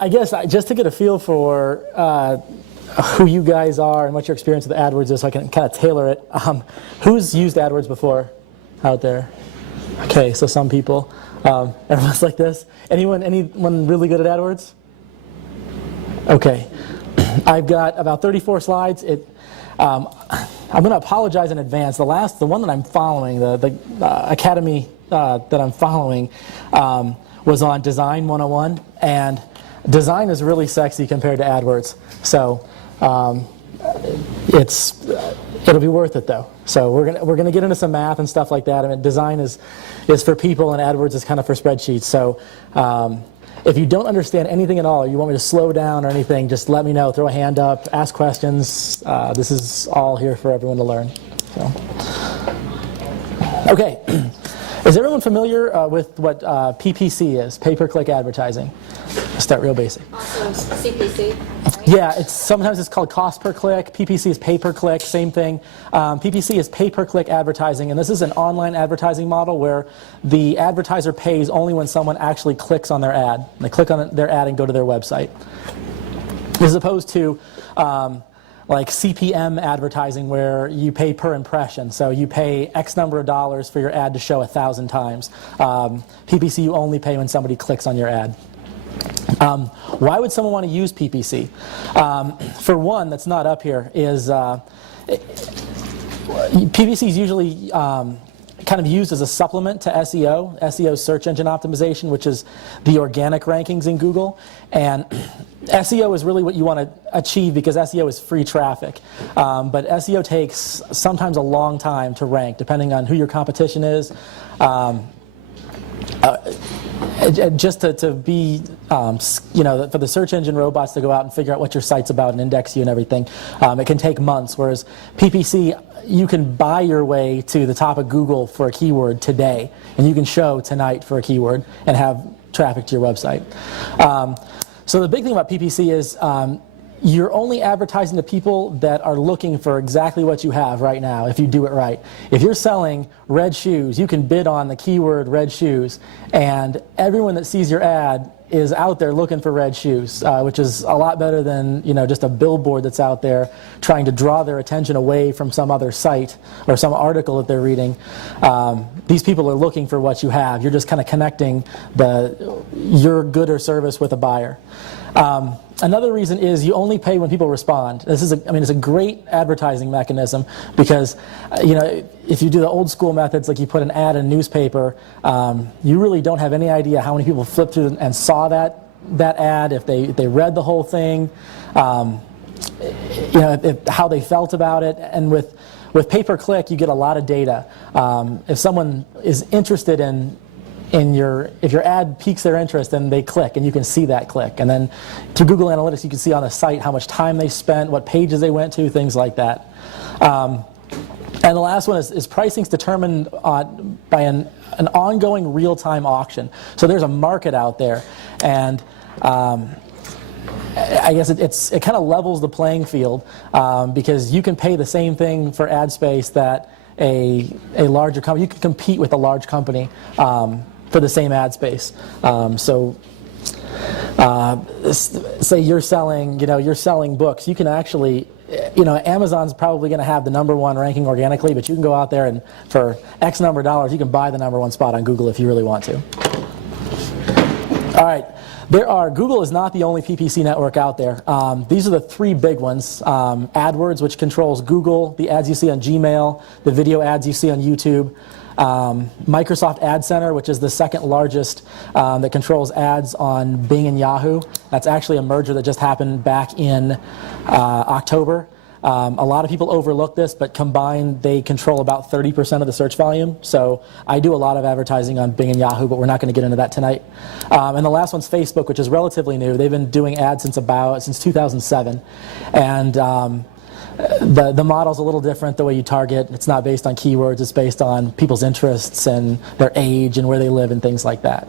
I guess just to get a feel for who you guys are and what your experience with AdWords is, so I can kind of tailor it. Who's used AdWords before out there? Okay, so some people. Everyone's like this. Anyone really good at AdWords? Okay. I've got about 34 slides. I'm going to apologize in advance. The one that I'm following, the academy that I'm following, was on Design 101, and design is really sexy compared to AdWords. So it'll be worth it though. So we're gonna get into some math and stuff like that. I mean, design is for people, and AdWords is kind of for spreadsheets. So if you don't understand anything at all, or you want me to slow down or anything, just let me know. Throw a hand up, ask questions. This is all here for everyone to learn. So. Okay. Is everyone familiar with what PPC is, pay-per-click advertising? Let's start real basic. Also CPC, right? Yeah, sometimes it's called cost per click. PPC is pay-per-click, same thing. PPC is pay-per-click advertising, and this is an online advertising model where the advertiser pays only when someone actually clicks on their ad. They click on their ad and go to their website. As opposed to like CPM advertising, where you pay per impression. So you pay X number of dollars for your ad to show 1,000 times. PPC you only pay when somebody clicks on your ad. Why would someone want to use PPC? For one, that's not up here, is PPC is usually kind of used as a supplement to SEO. SEO is search engine optimization, which is the organic rankings in Google. And SEO is really what you want to achieve, because SEO is free traffic. But SEO takes sometimes a long time to rank, depending on who your competition is. Just to be, for the search engine robots to go out and figure out what your site's about and index you and everything, it can take months, whereas PPC, you can buy your way to the top of Google for a keyword today, and you can show tonight for a keyword and have traffic to your website. So the big thing about PPC is you're only advertising to people that are looking for exactly what you have right now, if you do it right. If you're selling red shoes, you can bid on the keyword red shoes, and everyone that sees your ad is out there looking for red shoes, which is a lot better than just a billboard that's out there trying to draw their attention away from some other site or some article that they're reading. These people are looking for what you have. You're just kind of connecting your good or service with a buyer. Another reason is you only pay when people respond. This is it's a great advertising mechanism, because if you do the old school methods, like you put an ad in a newspaper, you really don't have any idea how many people flipped through and saw that ad, if they read the whole thing, how they felt about it. And with pay-per-click, you get a lot of data. If someone is interested if your ad piques their interest, then they click, and you can see that click. And then through Google Analytics, you can see on the site how much time they spent, what pages they went to, things like that. And the last one is pricing's determined by an ongoing real-time auction. So there's a market out there, and I guess it kind of levels the playing field, because you can pay the same thing for ad space that a larger company, you can compete with a large company for the same ad space. Say you're selling books, you can actually, Amazon's probably going to have the #1 ranking organically, but you can go out there and for X number of dollars, you can buy the #1 spot on Google if you really want to. All right. Google is not the only PPC network out there. These are the three big ones. Adwords, which controls Google, the ads you see on Gmail, the video ads you see on YouTube. Microsoft Ad Center, which is the second largest, that controls ads on Bing and Yahoo. That's actually a merger that just happened back in October. A lot of people overlook this, but combined they control about 30% of the search volume. So I do a lot of advertising on Bing and Yahoo, but we're not going to get into that tonight. And the last one's Facebook, which is relatively new. They've been doing ads since 2007. And the model's a little different, the way you target. It's not based on keywords, it's based on people's interests and their age and where they live and things like that.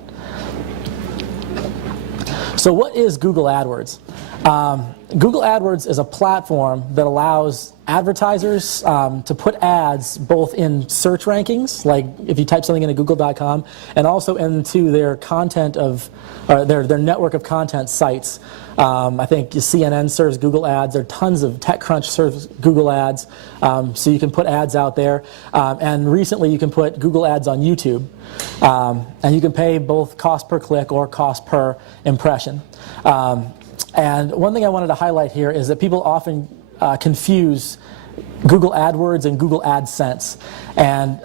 So what is Google AdWords? Google AdWords is a platform that allows advertisers to put ads both in search rankings, like if you type something into google.com, and also into their content of their network of content sites. I think CNN serves Google Ads. There are tons of TechCrunch serves Google Ads, so you can put ads out there. And recently, you can put Google Ads on YouTube, and you can pay both cost per click or cost per impression. And one thing I wanted to highlight here is that people often confuse Google AdWords and Google AdSense. And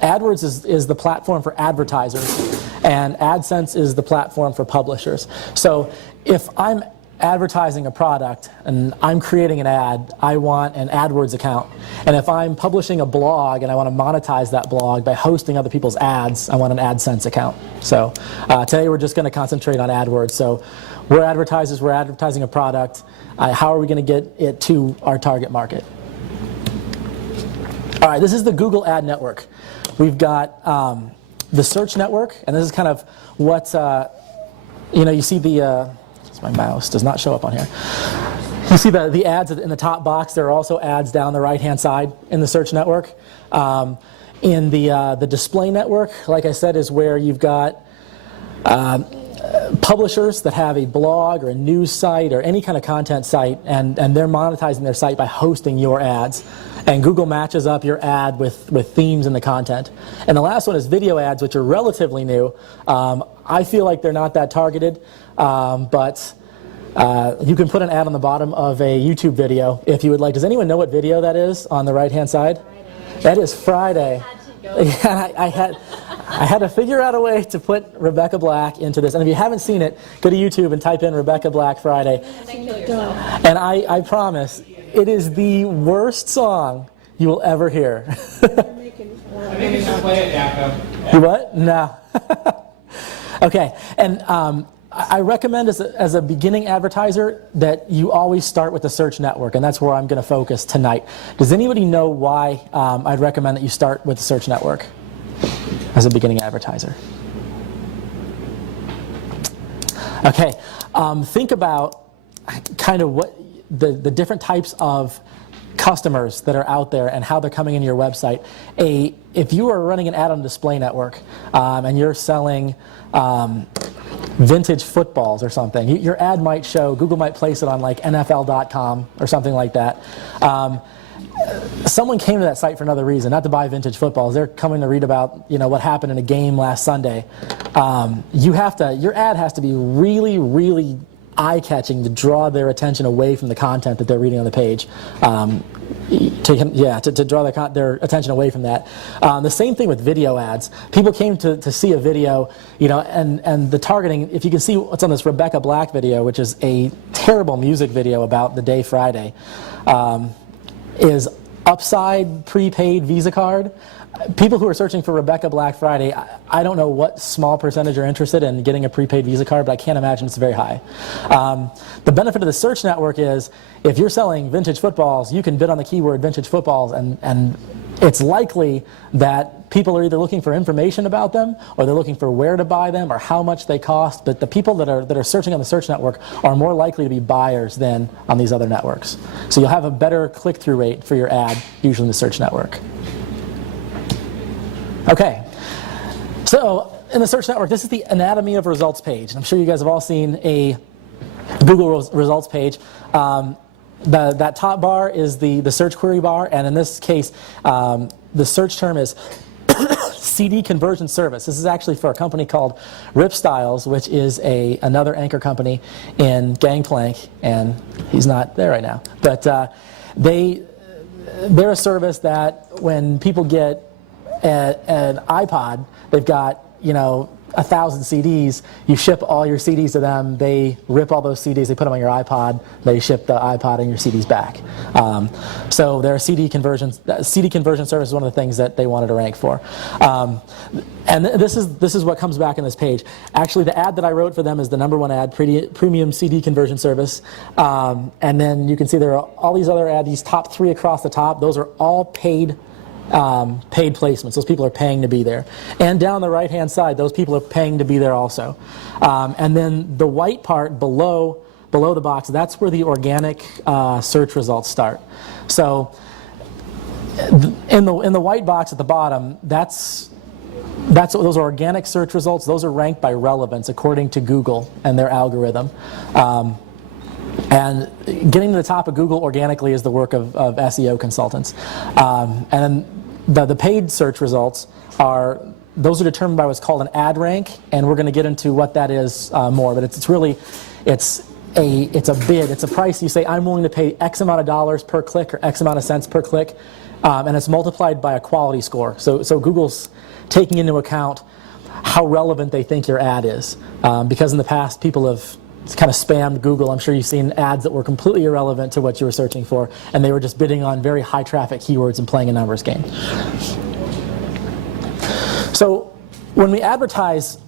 AdWords is the platform for advertisers, and AdSense is the platform for publishers. So if I'm advertising a product and I'm creating an ad, I want an AdWords account. And if I'm publishing a blog and I want to monetize that blog by hosting other people's ads, I want an AdSense account. So today we're just going to concentrate on AdWords. So we're advertisers, we're advertising a product. How are we going to get it to our target market? All right, this is the Google Ad Network. We've got the search network, and this is kind of what, you see the, my mouse does not show up on here. You see the ads in the top box. There are also ads down the right-hand side in the search network. In the display network, like I said, is where you've got publishers that have a blog or a news site or any kind of content site, and they're monetizing their site by hosting your ads. And Google matches up your ad with themes in the content. And the last one is video ads, which are relatively new. I feel like they're not that targeted, but you can put an ad on the bottom of a YouTube video if you would like. Does anyone know what video that is on the right-hand side? Friday. That is Friday. Yeah, I had to figure out a way to put Rebecca Black into this. And if you haven't seen it, go to YouTube and type in Rebecca Black Friday. And I promise, it is the worst song you will ever hear. I think you should play it, Yacko. You what? No. Okay, and I recommend as a beginning advertiser that you always start with the search network, and that's where I'm going to focus tonight. Does anybody know why I'd recommend that you start with the search network as a beginning advertiser? Okay, think about kind of what the different types of customers that are out there and how they're coming into your website. If you are running an ad on display network and you're selling vintage footballs or something, your ad might show, Google might place it on like NFL.com or something like that. Someone came to that site for another reason, not to buy vintage footballs. They're coming to read about what happened in a game last Sunday. Your ad has to be really, really eye-catching to draw their attention away from the content that they're reading on the page. To draw their attention away from that. The same thing with video ads. People came to see a video, and the targeting, if you can see what's on this Rebecca Black video, which is a terrible music video about the day Friday, is upside prepaid Visa card. People who are searching for Rebecca Black Friday, I don't know what small percentage are interested in getting a prepaid Visa card, but I can't imagine it's very high. The benefit of the search network is if you're selling vintage footballs, you can bid on the keyword vintage footballs, and it's likely that people are either looking for information about them, or they're looking for where to buy them, or how much they cost. But the people that are searching on the search network are more likely to be buyers than on these other networks. So you'll have a better click-through rate for your ad, usually in the search network. Okay, so in the search network, this is the anatomy of results page. I'm sure you guys have all seen a Google results page. That top bar is the search query bar, and in this case, the search term is CD conversion service. This is actually for a company called Rip Styles, which is another anchor company in Gangplank, and he's not there right now. But they're a service that when people get an iPod, they've got 1,000 CDs. You ship all your CDs to them. They rip all those CDs. They put them on your iPod. They ship the iPod and your CDs back. So their CD conversion service is one of the things that they wanted to rank for. And this is what comes back in this page. Actually, the ad that I wrote for them is the #1 ad, premium CD conversion service. And then you can see there are all these other ads. These top 3 across the top. Those are all paid placements. Those people are paying to be there. And down the right-hand side, those people are paying to be there also. And then the white part below below the box, that's where the organic search results start. So in the white box at the bottom, those are organic search results. Those are ranked by relevance according to Google and their algorithm. And getting to the top of Google organically is the work of SEO consultants. And then the paid search results those are determined by what's called an ad rank, and we're going to get into what that is more. But it's a bid. It's a price. You say, I'm willing to pay X amount of dollars per click or X amount of cents per click, and it's multiplied by a quality score. So Google's taking into account how relevant they think your ad is, because in the past people have kind of spammed Google. I'm sure you've seen ads that were completely irrelevant to what you were searching for, and they were just bidding on very high traffic keywords and playing a numbers game. So when we advertise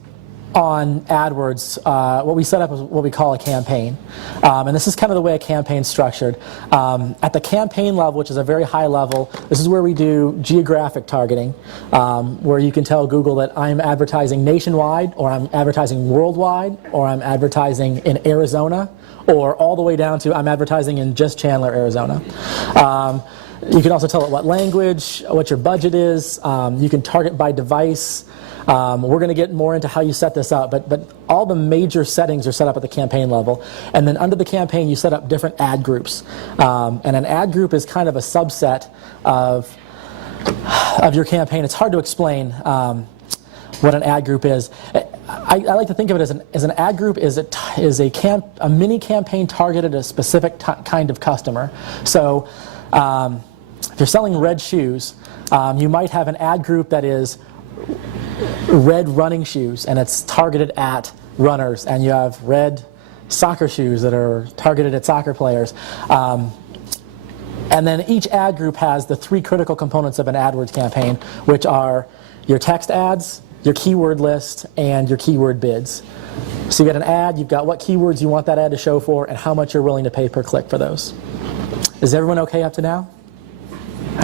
on AdWords, what we set up is what we call a campaign. And this is kind of the way a campaign's structured. At the campaign level, which is a very high level, this is where we do geographic targeting, where you can tell Google that I'm advertising nationwide, or I'm advertising worldwide, or I'm advertising in Arizona, or all the way down to I'm advertising in just Chandler, Arizona. You can also tell it what language, what your budget is. You can target by device. We're going to get more into how you set this up, but all the major settings are set up at the campaign level. And then under the campaign, you set up different ad groups. And an ad group is kind of a subset of your campaign. It's hard to explain what an ad group is. I like to think of it as an ad group is a mini campaign targeted at a specific kind of customer. So if you're selling red shoes, you might have an ad group that is red running shoes, and it's targeted at runners, and you have red soccer shoes that are targeted at soccer players. And then each ad group has the three critical components of an AdWords campaign, which are your text ads, your keyword list, and your keyword bids. So you get an ad, you've got what keywords you want that ad to show for, and how much you're willing to pay per click for those. Is everyone okay up to now?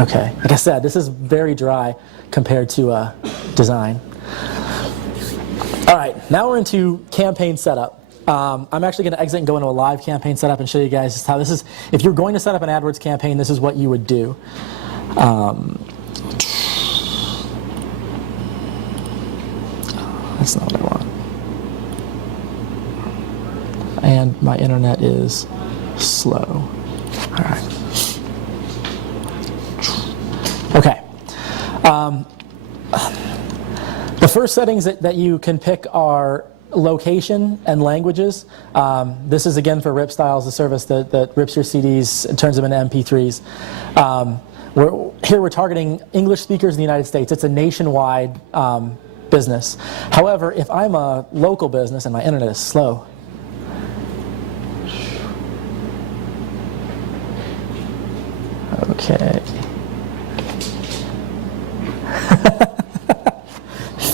Okay. Like I said, this is very dry compared to design. All right, now we're into campaign setup. I'm actually going to exit and go into a live campaign setup and show you guys just how this is. If you're going to set up an AdWords campaign, this is what you would do. That's not what I want. And my internet is slow. All right. Okay. The first settings that you can pick are location and languages. This is again for Rip Styles, the service that rips your CDs and turns them into MP3s. Here we're targeting English speakers in the United States. It's a nationwide business. However, if I'm a local business and my internet is slow, okay.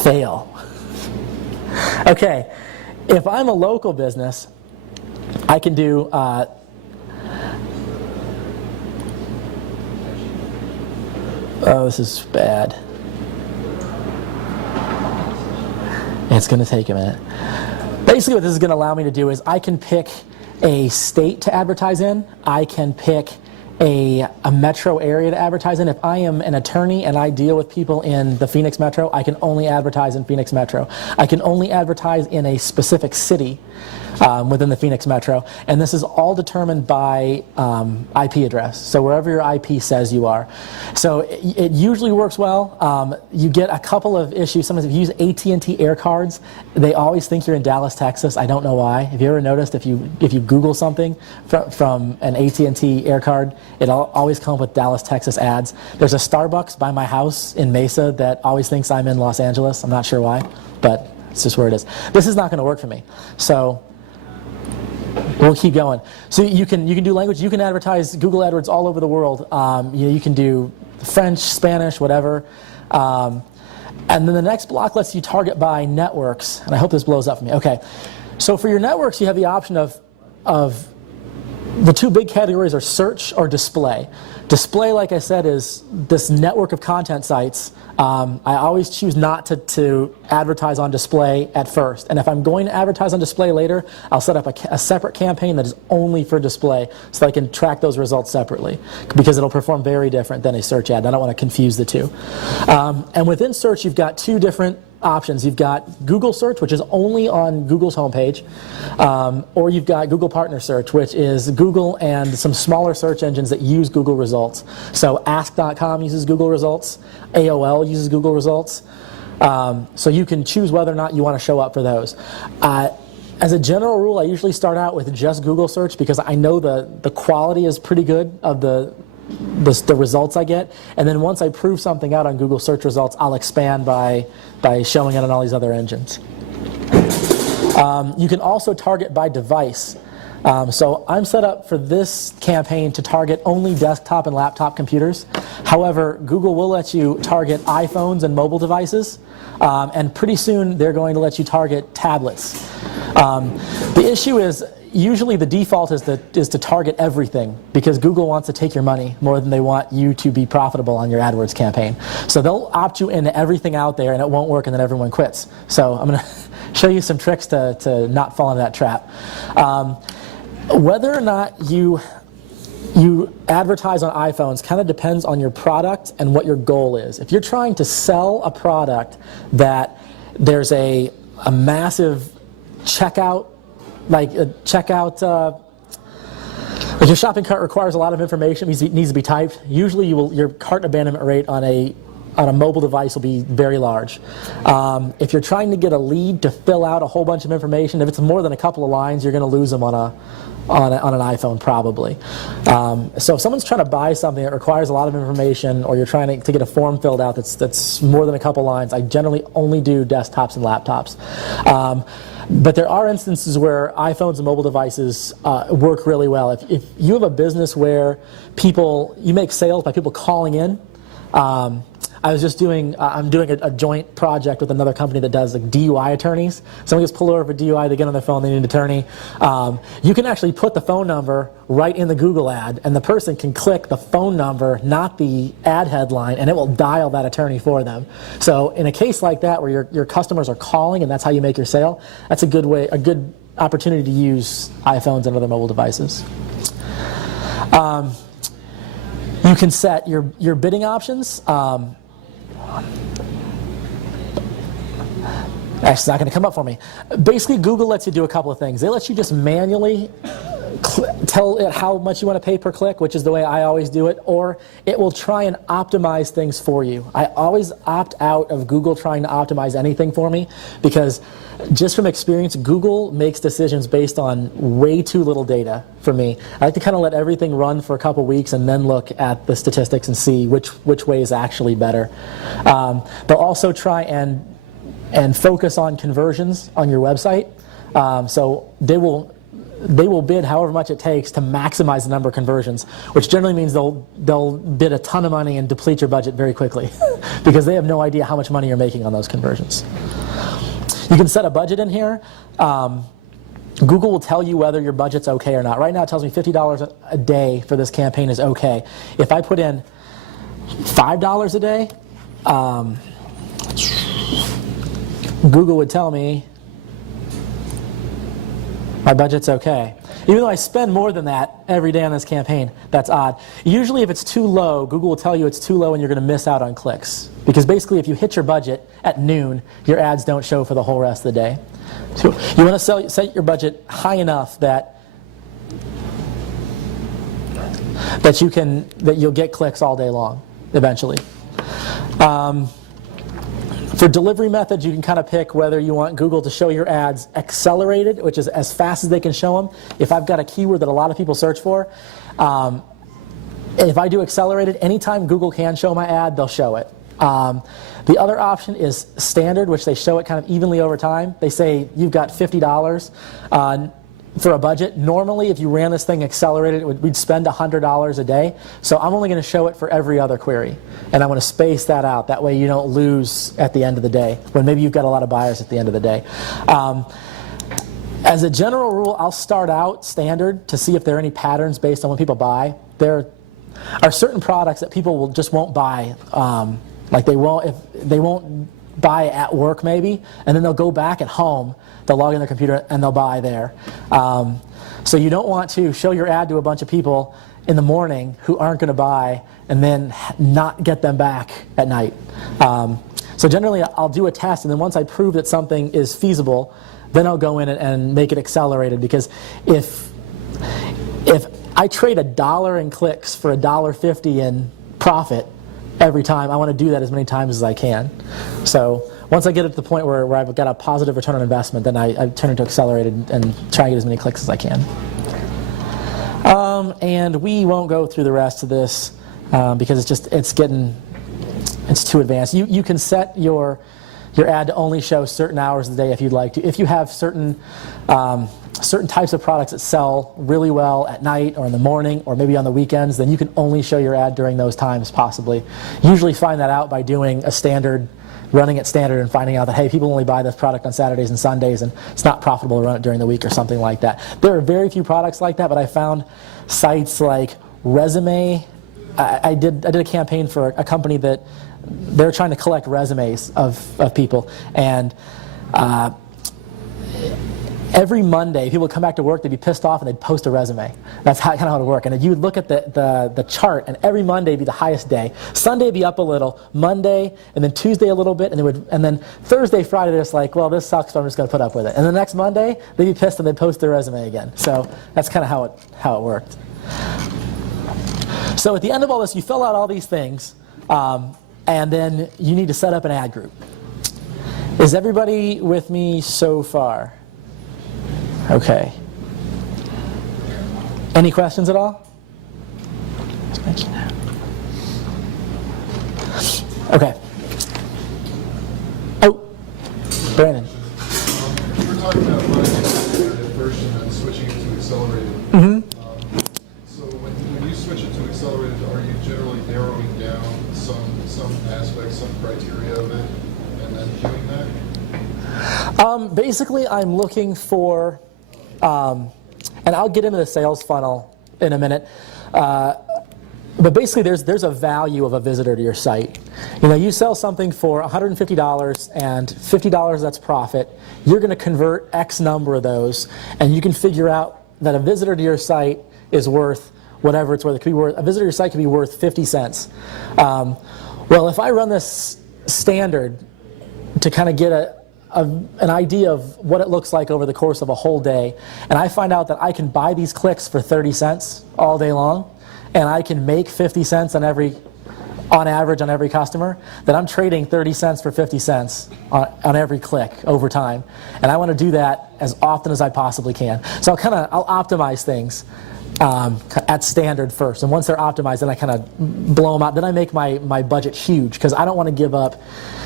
Fail. Okay, if I'm a local business, I can do oh, this is bad. It's going to take a minute. Basically what this is going to allow me to do is I can pick a state to advertise in. I can pick a metro area to advertise in. If I am an attorney and I deal with people in the Phoenix Metro, I can only advertise in Phoenix Metro. I can only advertise in a specific city within the Phoenix Metro, and this is all determined by IP address, so wherever your IP says you are. So it usually works well. You get a couple of issues. Sometimes if you use AT&T air cards, they always think you're in Dallas, Texas. I don't know why. Have you ever noticed if you Google something from an AT&T air card, it'll always come up with Dallas, Texas ads. There's a Starbucks by my house in Mesa that always thinks I'm in Los Angeles. I'm not sure why, but it's just where it is. This is not going to work for me. So we'll keep going. So you can do language. You can advertise Google AdWords all over the world. You can do French, Spanish, whatever. And then the next block lets you target by networks. And I hope this blows up for me. Okay. So for your networks, you have the option of The two big categories are search or display. Display, like I said, is this network of content sites. I always choose not to advertise on display at first. And if I'm going to advertise on display later, I'll set up a separate campaign that is only for display so that I can track those results separately, because it'll perform very different than a search ad. I don't want to confuse the two. And within search, you've got two different options. You've got Google Search, which is only on Google's homepage, or you've got Google Partner Search, which is Google and some smaller search engines that use Google results. So Ask.com uses Google results, AOL uses Google results. So you can choose whether or not you want to show up for those. As a general rule, I usually start out with just Google Search because I know the quality is pretty good of the results I get, and then once I prove something out on Google search results, I'll expand by showing it on all these other engines. You can also target by device. So I'm set up for this campaign to target only desktop and laptop computers. However, Google will let you target iPhones and mobile devices, and pretty soon they're going to let you target tablets. The issue is, usually the default is to target everything, because Google wants to take your money more than they want you to be profitable on your AdWords campaign. So they'll opt you into everything out there and it won't work, and then everyone quits. So I'm going to show you some tricks to not fall into that trap. Whether or not you advertise on iPhones kind of depends on your product and what your goal is. If you're trying to sell a product that there's a massive checkout, like your shopping cart requires a lot of information, it needs to be typed. Usually your cart abandonment rate on a mobile device will be very large. If you're trying to get a lead to fill out a whole bunch of information, if it's more than a couple of lines, you're going to lose them on an iPhone probably. So if someone's trying to buy something that requires a lot of information, or you're trying to get a form filled out that's more than a couple lines, I generally only do desktops and laptops. But there are instances where iPhones and mobile devices work really well. If you have a business where you make sales by people calling in, I'm doing a joint project with another company that does like DUI attorneys. Someone gets pulled over for DUI, they get on their phone, they need an attorney. You can actually put the phone number right in the Google ad, and the person can click the phone number, not the ad headline, and it will dial that attorney for them. So in a case like that, where your customers are calling and that's how you make your sale, that's a good opportunity to use iPhones and other mobile devices. You can set your bidding options. Actually, it's not going to come up for me. Basically, Google lets you do a couple of things. They let you just manually tell it how much you want to pay per click, which is the way I always do it, or it will try and optimize things for you. I always opt out of Google trying to optimize anything for me, because just from experience, Google makes decisions based on way too little data for me. I like to kind of let everything run for a couple weeks and then look at the statistics and see which way is actually better. They'll also try and focus on conversions on your website. So they will bid however much it takes to maximize the number of conversions, which generally means they'll bid a ton of money and deplete your budget very quickly because they have no idea how much money you're making on those conversions. You can set a budget in here. Google will tell you whether your budget's okay or not. Right now it tells me $50 a day for this campaign is okay. If I put in $5 a day, Google would tell me my budget's okay. Even though I spend more than that every day on this campaign, that's odd. Usually if it's too low, Google will tell you it's too low and you're going to miss out on clicks. Because basically if you hit your budget at noon, your ads don't show for the whole rest of the day. So you want to set your budget high enough that you'll get clicks all day long, eventually. For delivery methods, you can kind of pick whether you want Google to show your ads accelerated, which is as fast as they can show them. If I've got a keyword that a lot of people search for, if I do accelerated, anytime Google can show my ad, they'll show it. The other option is standard, which they show it kind of evenly over time. They say you've got $50 for a budget. Normally, if you ran this thing accelerated, we'd spend $100 a day. So I'm only going to show it for every other query. And I'm going to space that out. That way you don't lose at the end of the day, when maybe you've got a lot of buyers at the end of the day. As a general rule, I'll start out standard to see if there are any patterns based on what people buy. There are certain products that people just won't buy. Like they won't buy at work maybe, and then they'll go back at home, they'll log in their computer and they'll buy there. So you don't want to show your ad to a bunch of people in the morning who aren't going to buy and then not get them back at night. So generally I'll do a test, and then once I prove that something is feasible, then I'll go in and make it accelerated, because if I trade $1 in clicks for $1.50 in profit every time, I want to do that as many times as I can. So once I get it to the point where I've got a positive return on investment, then I turn it to accelerated and try and get as many clicks as I can. And we won't go through the rest of this because it's too advanced. You can set your ad to only show certain hours of the day if you'd like to. If you have certain types of products that sell really well at night or in the morning or maybe on the weekends, then you can only show your ad during those times possibly. Usually find that out by doing a standard, running it standard and finding out that, hey, people only buy this product on Saturdays and Sundays and it's not profitable to run it during the week or something like that. There are very few products like that, but I found sites like Resume. I did a campaign for a company that they're trying to collect resumes of people, and every Monday people would come back to work, they'd be pissed off and they'd post a resume. That's kind of how it would work. And you would look at the chart, and every Monday would be the highest day. Sunday would be up a little, Monday, and then Tuesday a little bit, and then Thursday, Friday, they're just like, well, this sucks, but I'm just going to put up with it. And the next Monday, they'd be pissed and they'd post their resume again. So that's kind of how it worked. So at the end of all this, you fill out all these things, and then you need to set up an ad group. Is everybody with me so far? Okay. Any questions at all? Okay. Oh, Brandon. You were talking about running it first and then switching it to accelerated. Mm-hmm. So when you switch it to accelerated, are you generally narrowing down some aspects, some criteria of it, and then doing that? Basically, I'm looking for, and I'll get into the sales funnel in a minute, but basically there's a value of a visitor to your site. You know, you sell something for $150 and $50 that's profit, you're going to convert X number of those, and you can figure out that a visitor to your site is worth whatever it's worth. It could be worth, a visitor to your site could be worth 50 cents. Well, if I run this standard to kind of get an idea of what it looks like over the course of a whole day, and I find out that I can buy these clicks for 30 cents all day long, and I can make 50 cents on average on every customer, then I'm trading 30 cents for 50 cents on every click over time. And I want to do that as often as I possibly can. So I'll optimize things at standard first, and once they're optimized, then I kind of blow them out. Then I make my budget huge, because I don't want to give up.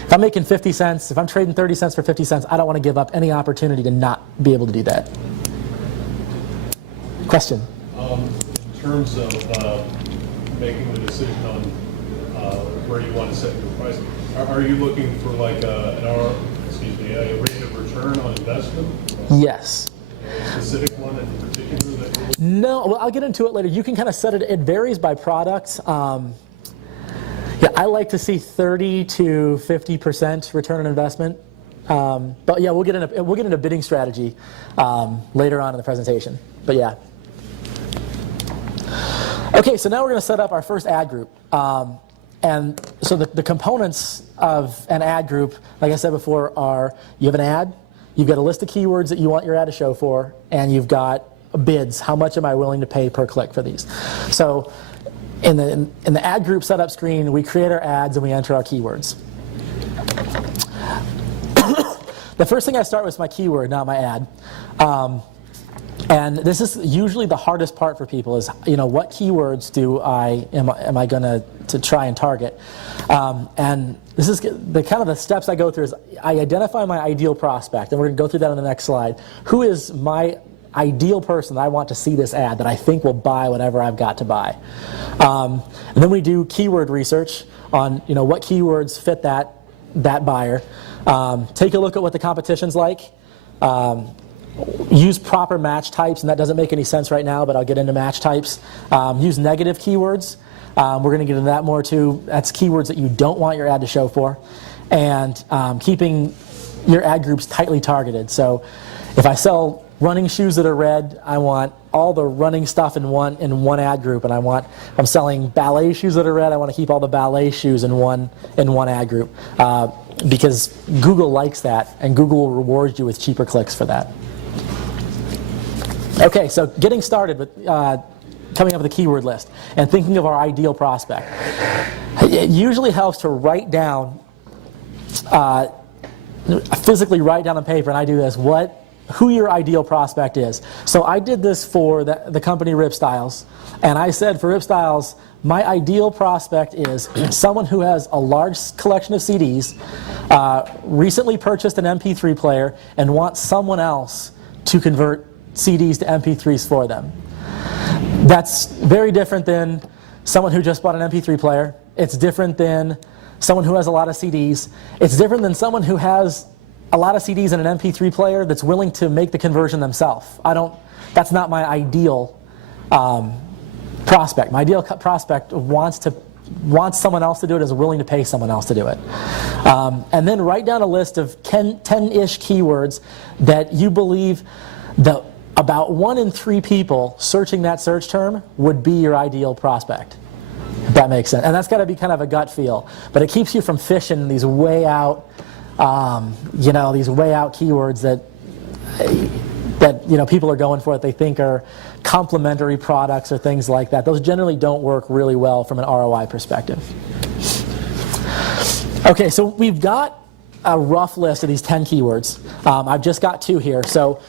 If I'm making 50 cents, if I'm trading 30 cents for 50 cents, I don't want to give up any opportunity to not be able to do that. Question? In terms of making the decision on where you want to set your price, are you looking for like a rate of return on investment? Yes. A specific one in particular that you're looking? No, well, I'll get into it later. You can kind of set it. It varies by product. Yeah, I like to see 30 to 50% return on investment. But yeah, we'll get into bidding strategy later on in the presentation. But yeah. Okay, so now we're going to set up our first ad group. And so the components of an ad group, like I said before, are you have an ad, you've got a list of keywords that you want your ad to show for, and you've got bids. How much am I willing to pay per click for these? So in the ad group setup screen, we create our ads and we enter our keywords. The first thing I start with is my keyword, not my ad. And this is usually the hardest part for people is, what keywords am I going to try and target? And this is the steps I go through is I identify my ideal prospect, and we're going to go through that on the next slide. Who is my ideal person that I want to see this ad that I think will buy whatever I've got to buy? And then we do keyword research on what keywords fit that buyer. Take a look at what the competition's like. use proper match types, and that doesn't make any sense right now, but I'll get into match types. Use negative keywords. We're going to get into that more too. That's keywords that you don't want your ad to show for. And keeping your ad groups tightly targeted. So if I sell running shoes that are red, I want all the running stuff in one ad group. And if I'm selling ballet shoes that are red, I want to keep all the ballet shoes in one ad group. Because Google likes that, and Google will reward you with cheaper clicks for that. Okay, so getting started with coming up with a keyword list and thinking of our ideal prospect. It usually helps to write down, physically write down on paper, and I do this, who your ideal prospect is. So I did this for the company Rip Styles, and I said for Rip Styles, my ideal prospect is someone who has a large collection of CDs, recently purchased an MP3 player, and wants someone else to convert CDs to MP3s for them. That's very different than someone who just bought an MP3 player. It's different than someone who has a lot of CDs. It's different than someone who has a lot of CDs and an MP3 player that's willing to make the conversion themselves. That's not my ideal prospect. My ideal prospect wants someone else to do it, is willing to pay someone else to do it. And then write down a list of 10-ish keywords that you believe that about 1 in 3 people searching that search term would be your ideal prospect. If that makes sense. And that's got to be kind of a gut feel. But it keeps you from fishing these way out, these way out keywords that people are going for that they think are complementary products or things like that. Those generally don't work really well from an ROI perspective. Okay, so we've got a rough list of these 10 keywords. I've just got 2 here. So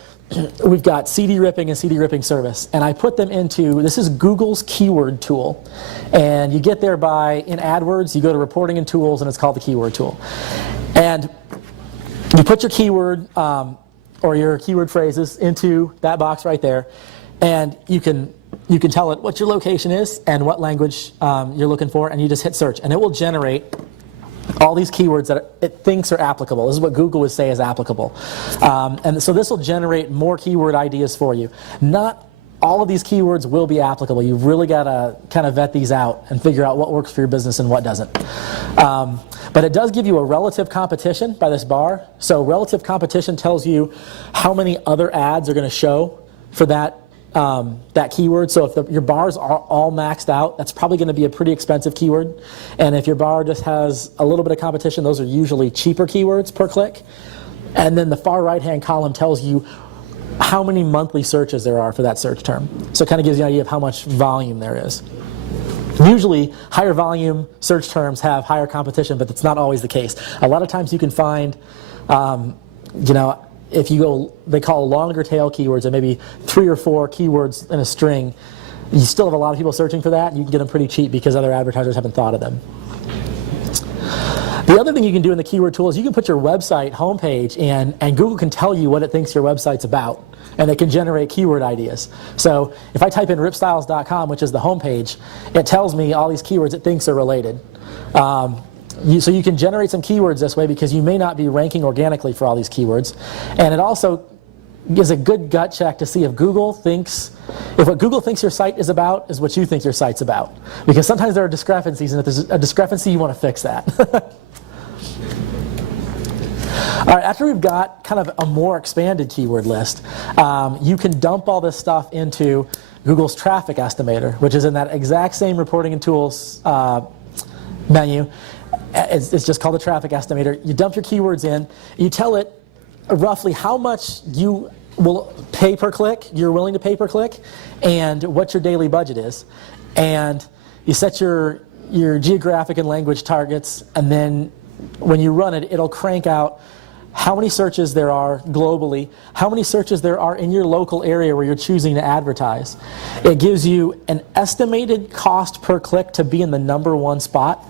we've got CD ripping and CD ripping service, and I put them into, this is Google's keyword tool, and you get there in AdWords, you go to reporting and tools, and it's called the keyword tool. And you put your keyword or your keyword phrases into that box right there, and you can tell it what your location is and what language you're looking for, and you just hit search, and it will generate all these keywords that it thinks are applicable. This is what Google would say is applicable. And so this will generate more keyword ideas for you. Not all of these keywords will be applicable. You've really got to kind of vet these out and figure out what works for your business and what doesn't. But it does give you a relative competition by this bar. So relative competition tells you how many other ads are going to show for that keyword. So if your bars are all maxed out, that's probably going to be a pretty expensive keyword. And if your bar just has a little bit of competition, those are usually cheaper keywords per click. And then the far right-hand column tells you how many monthly searches there are for that search term. So it kind of gives you an idea of how much volume there is. Usually, higher volume search terms have higher competition, but that's not always the case. A lot of times you can find, if you go, they call longer tail keywords, and maybe 3 or 4 keywords in a string, you still have a lot of people searching for that, and you can get them pretty cheap because other advertisers haven't thought of them. The other thing you can do in the keyword tool is you can put your website homepage in, and Google can tell you what it thinks your website's about, and it can generate keyword ideas. So if I type in ripstyles.com, which is the homepage, it tells me all these keywords it thinks are related. So you can generate some keywords this way because you may not be ranking organically for all these keywords. And it also gives a good gut check to see if what Google thinks your site is about is what you think your site's about. Because sometimes there are discrepancies, and if there's a discrepancy, you want to fix that. All right, after we've got kind of a more expanded keyword list, you can dump all this stuff into Google's traffic estimator, which is in that exact same reporting and tools menu. It's just called the traffic estimator. You dump your keywords in. You tell it roughly how much you will pay per click, you're willing to pay per click, and what your daily budget is. And you set your geographic and language targets, and then when you run it, it'll crank out how many searches there are globally, how many searches there are in your local area where you're choosing to advertise. It gives you an estimated cost per click to be in the #1 spot.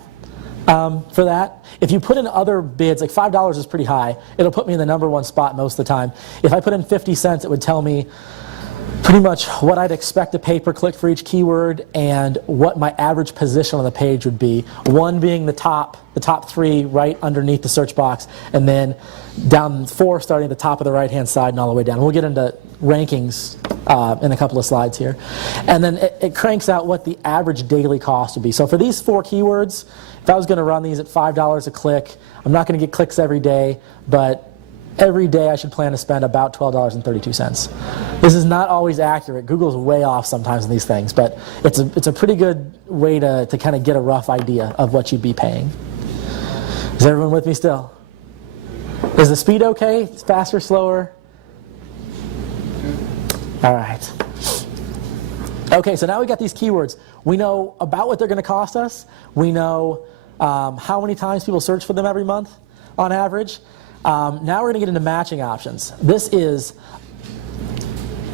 For that. If you put in other bids, like $5 is pretty high, it'll put me in the #1 spot most of the time. If I put in 50 cents, it would tell me pretty much what I'd expect to pay per click for each keyword and what my average position on the page would be. 1 being the top 3 right underneath the search box, and then down 4 starting at the top of the right-hand side and all the way down. We'll get into rankings in a couple of slides here. And then it cranks out what the average daily cost would be. So for these 4 keywords, if I was going to run these at $5 a click, I'm not going to get clicks every day, but every day I should plan to spend about $12.32. This is not always accurate. Google's way off sometimes in these things, but it's a pretty good way to kind of get a rough idea of what you'd be paying. Is everyone with me still? Is the speed okay? It's faster, slower? All right. Okay, so now we got these keywords. We know about what they're going to cost us. We know how many times people search for them every month on average. Now we're going to get into matching options. This is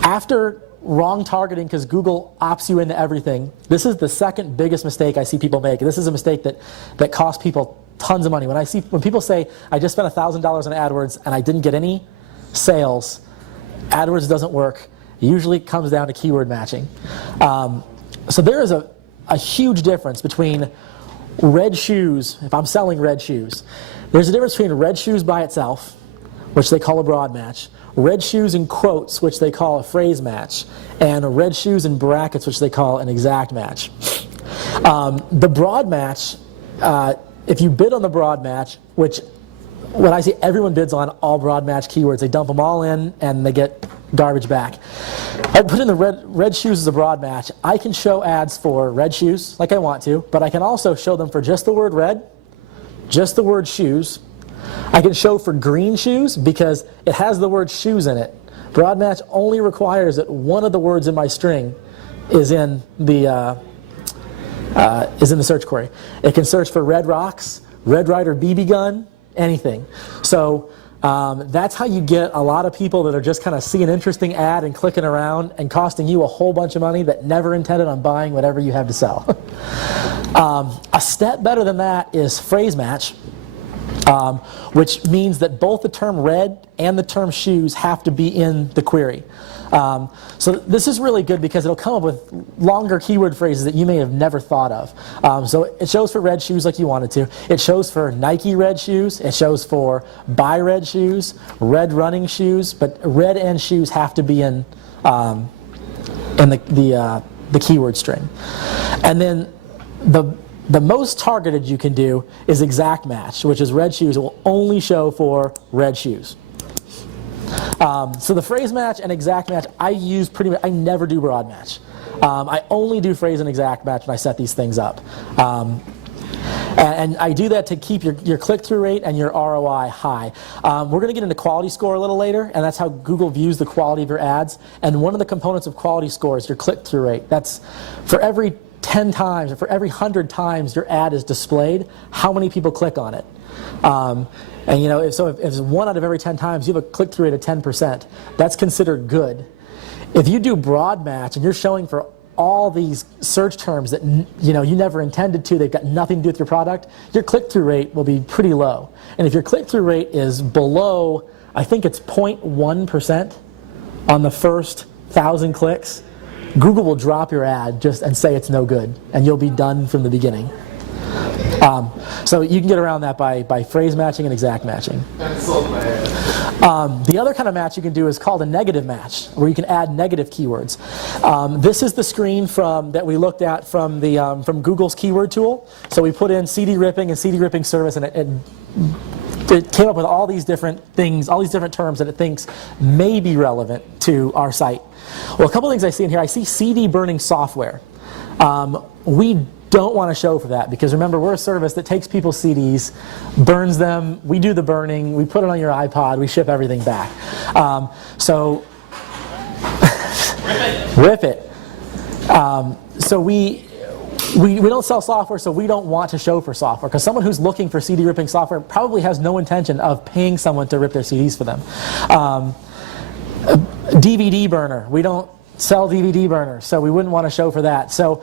after wrong targeting because Google opts you into everything. This is the second biggest mistake I see people make. This is a mistake that costs people tons of money. When people say, I just spent $1,000 on AdWords and I didn't get any sales, AdWords doesn't work. It usually comes down to keyword matching. So there is a huge difference between red shoes, if I'm selling red shoes. There's a difference between red shoes by itself, which they call a broad match, red shoes in quotes, which they call a phrase match, and red shoes in brackets, which they call an exact match. The broad match, if you bid on the broad match, which when I see everyone bids on all broad match keywords, they dump them all in and they get garbage back. I put in the red shoes as a broad match. I can show ads for red shoes like I want to, but I can also show them for just the word red, just the word shoes. I can show for green shoes because it has the word shoes in it. Broad match only requires that one of the words in my string is in the search query. It can search for red rocks, Red Ryder BB gun, anything. So that's how you get a lot of people that are just kind of see an interesting ad and clicking around and costing you a whole bunch of money that never intended on buying whatever you have to sell. A step better than that is phrase match, which means that both the term red and the term shoes have to be in the query. So this is really good because it'll come up with longer keyword phrases that you may have never thought of. So it shows for red shoes like you wanted to. It shows for Nike red shoes. It shows for buy red shoes, red running shoes, but red and shoes have to be in the keyword string. And then the most targeted you can do is exact match, which is red shoes. It will only show for red shoes. So the phrase match and exact match, I use pretty much, I never do broad match. I only do phrase and exact match when I set these things up. And I do that to keep your click-through rate and your ROI high. We're going to get into quality score a little later, and that's how Google views the quality of your ads. And one of the components of quality score is your click-through rate. That's for every 10 times or for every 100 times your ad is displayed, how many people click on it. And you know, if it's 1 out of every 10 times, you have a click-through rate of 10%. That's considered good. If you do broad match and you're showing for all these search terms that you never intended to, they've got nothing to do with your product, your click-through rate will be pretty low. And if your click-through rate is below, I think it's 0.1% on the first 1,000 clicks, Google will drop your ad and say it's no good, and you'll be done from the beginning. So you can get around that by phrase matching and exact matching. The other kind of match you can do is called a negative match, where you can add negative keywords. This is the screen that we looked at from Google's keyword tool. So we put in CD ripping and CD ripping service, and it came up with all these different things, all these different terms that it thinks may be relevant to our site. Well, a couple things I see in here. I see CD burning software. We don't want to show for that because remember, we're a service that takes people's CDs, burns them, we do the burning, we put it on your iPod, we ship everything back. So rip it. So we don't sell software, so we don't want to show for software because someone who's looking for CD ripping software probably has no intention of paying someone to rip their CDs for them. DVD burner, we don't sell DVD burners, so we wouldn't want to show for that. So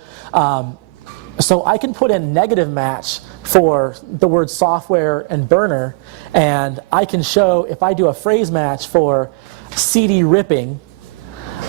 I can put in negative match for the word software and burner, and I can show, if I do a phrase match for CD ripping,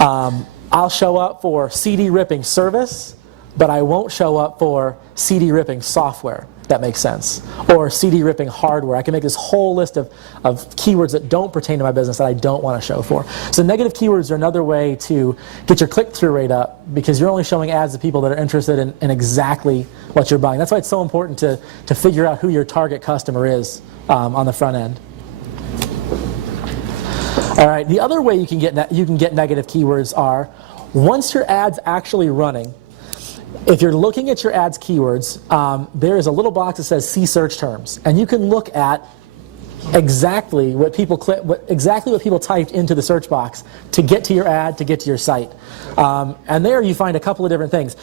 I'll show up for CD ripping service, but I won't show up for CD ripping software. that makes sense. Or CD ripping hardware. I can make this whole list of keywords that don't pertain to my business that I don't want to show for. So negative keywords are another way to get your click-through rate up, because you're only showing ads to people that are interested in exactly what you're buying. That's why it's so important to figure out who your target customer is on the front end. All right, the other way you can get negative keywords are, once your ad's actually running, if you're looking at your ad's keywords, there is a little box that says see search terms, and you can look at exactly what people typed into the search box to get to your ad, to get to your site. And there you find a couple of different things.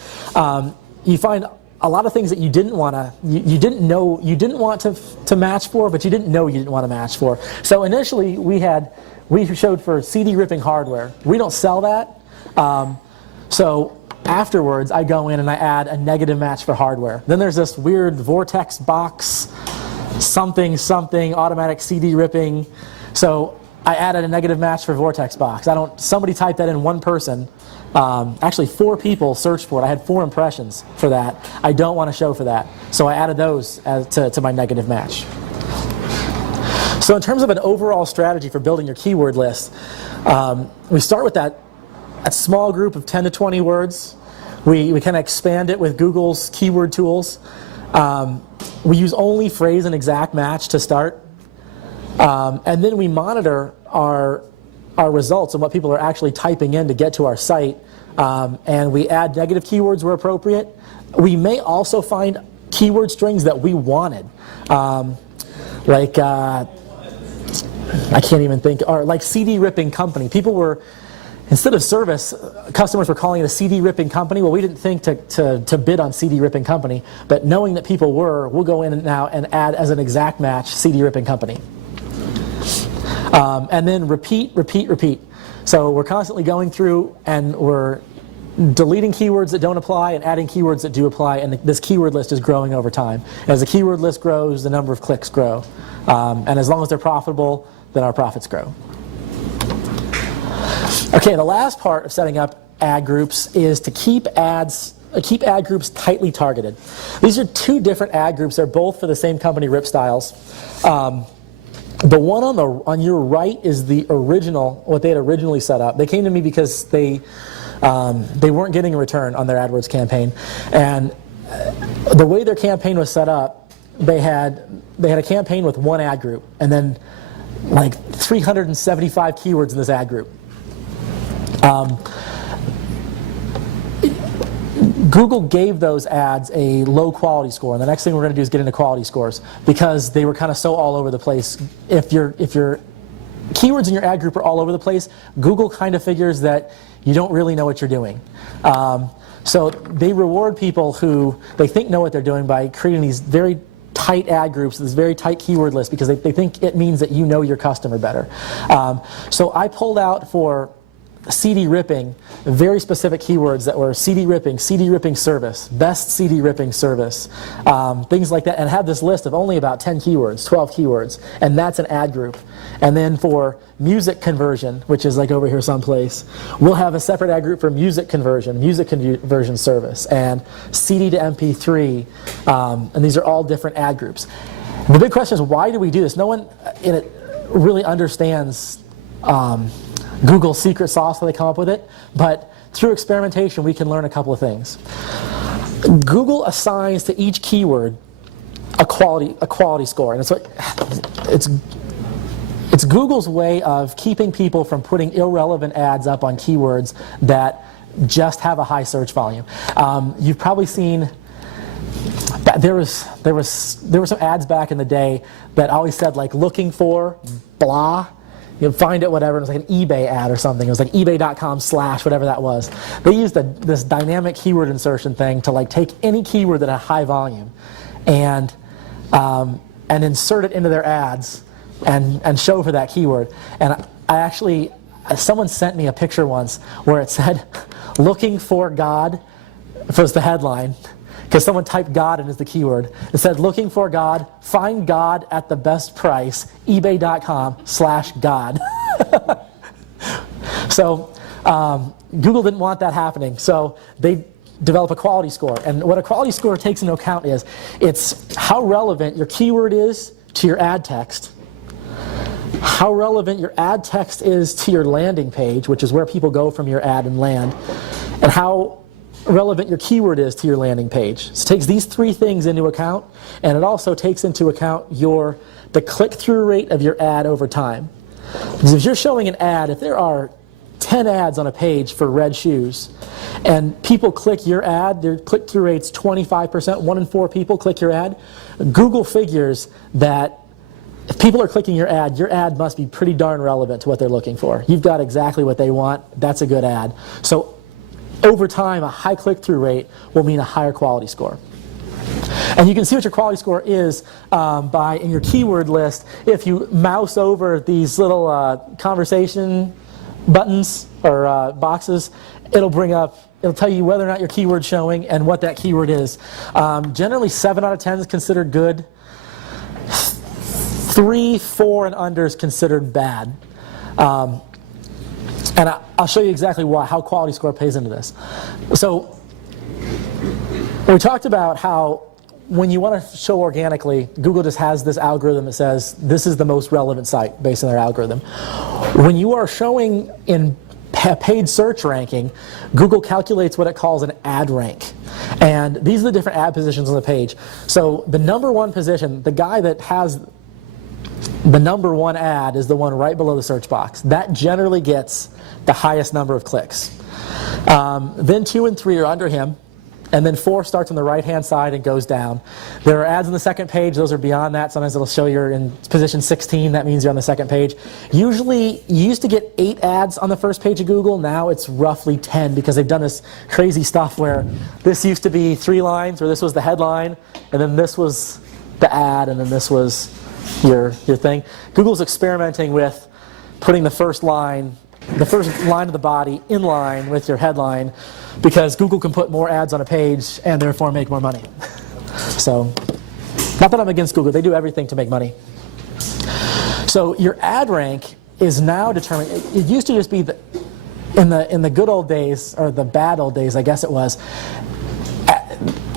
You find a lot of things that you didn't want to match for, but you didn't know you didn't want to match for. So initially we showed for CD ripping hardware. We don't sell that. So afterwards, I go in and I add a negative match for hardware. Then there's this weird vortex box, something, automatic CD ripping. So I added a negative match for vortex box. Somebody typed that in, one person. Actually 4 people searched for it. I had 4 impressions for that. I don't want to show for that. So I added those to my negative match. So in terms of an overall strategy for building your keyword list, we start with that small group of 10 to 20 words. We kind of expand it with Google's keyword tools. We use only phrase and exact match to start. And then we monitor our results and what people are actually typing in to get to our site. And we add negative keywords where appropriate. We may also find keyword strings that we wanted. I can't even think, or like CD ripping company. People were, instead of service, customers were calling it a CD ripping company. Well, we didn't think to bid on CD ripping company, but knowing that people were, we'll go in now and add as an exact match CD ripping company. And then repeat. So we're constantly going through and we're deleting keywords that don't apply and adding keywords that do apply, and this keyword list is growing over time. As the keyword list grows, the number of clicks grow. And as long as they're profitable, then our profits grow. Okay, the last part of setting up ad groups is to keep ad groups tightly targeted. These are 2 different ad groups. They're both for the same company, Rip Styles. The one on your right is the original, what they had originally set up. They came to me because they weren't getting a return on their AdWords campaign, and the way their campaign was set up, they had a campaign with 1 ad group, and then like 375 keywords in this ad group. Google gave those ads a low quality score, and the next thing we're going to do is get into quality scores, because they were kind of so all over the place. If your keywords in your ad group are all over the place, Google kind of figures that you don't really know what you're doing. So they reward people who they think know what they're doing by creating these very tight ad groups, this very tight keyword list, because they think it means that you know your customer better. So I pulled out for CD ripping very specific keywords that were CD ripping service, best CD ripping service, things like that, and had this list of only about 10 keywords, 12 keywords, and that's an ad group. And then for music conversion, which is like over here someplace, we'll have a separate ad group for music conversion service, and CD to MP3, and these are all different ad groups. The big question is, why do we do this? No one in it really understands Google's secret sauce when they come up with it, but through experimentation we can learn a couple of things. Google assigns to each keyword a quality score, and it's Google's way of keeping people from putting irrelevant ads up on keywords that just have a high search volume. You've probably seen that there were some ads back in the day that always said like looking for blah. You'll find it, whatever, and it was like an eBay ad or something. It was like ebay.com/ whatever that was. They used this dynamic keyword insertion thing to like take any keyword that had high volume and insert it into their ads and show for that keyword. And someone sent me a picture once where it said, looking for God, was the headline, because someone typed God in as the keyword. It said, looking for God, find God at the best price, ebay.com/God. So Google didn't want that happening. So they develop a quality score. And what a quality score takes into account is it's how relevant your keyword is to your ad text, how relevant your ad text is to your landing page, which is where people go from your ad and land, and how relevant your keyword is to your landing page. So it takes these three things into account, and it also takes into account the click-through rate of your ad over time. Because if you're showing an ad, if there are 10 ads on a page for red shoes, and people click your ad, their click-through rate's 25%, 1 in 4 people click your ad, Google figures that if people are clicking your ad must be pretty darn relevant to what they're looking for. You've got exactly what they want. That's a good ad. So over time, a high click-through rate will mean a higher quality score. And you can see what your quality score is by, in your keyword list, if you mouse over these little conversation buttons or boxes, it'll tell you whether or not your keyword's showing and what that keyword is. Generally, 7 out of 10 is considered good. 3, 4, and under is considered bad. And I'll show you exactly how quality score plays into this. So we talked about how when you want to show organically, Google just has this algorithm that says this is the most relevant site based on their algorithm. When you are showing in paid search ranking, Google calculates what it calls an ad rank. And these are the different ad positions on the page. So the number one position, the guy that has the number one ad is the one right below the search box. That generally gets the highest number of clicks. Then 2 and 3 are under him, and then 4 starts on the right-hand side and goes down. There are ads on the second page. Those are beyond that. Sometimes it'll show you're in position 16. That means you're on the second page. Usually, you used to get 8 ads on the first page of Google. Now it's roughly 10 because they've done this crazy stuff where this used to be 3 lines, or this was the headline, and then this was the ad, and then this was your thing. Google's experimenting with putting the first line of the body in line with your headline, because Google can put more ads on a page and therefore make more money. So, not that I'm against Google, they do everything to make money. So your ad rank is now determined. It used to just be in the good old days, or the bad old days, I guess it was,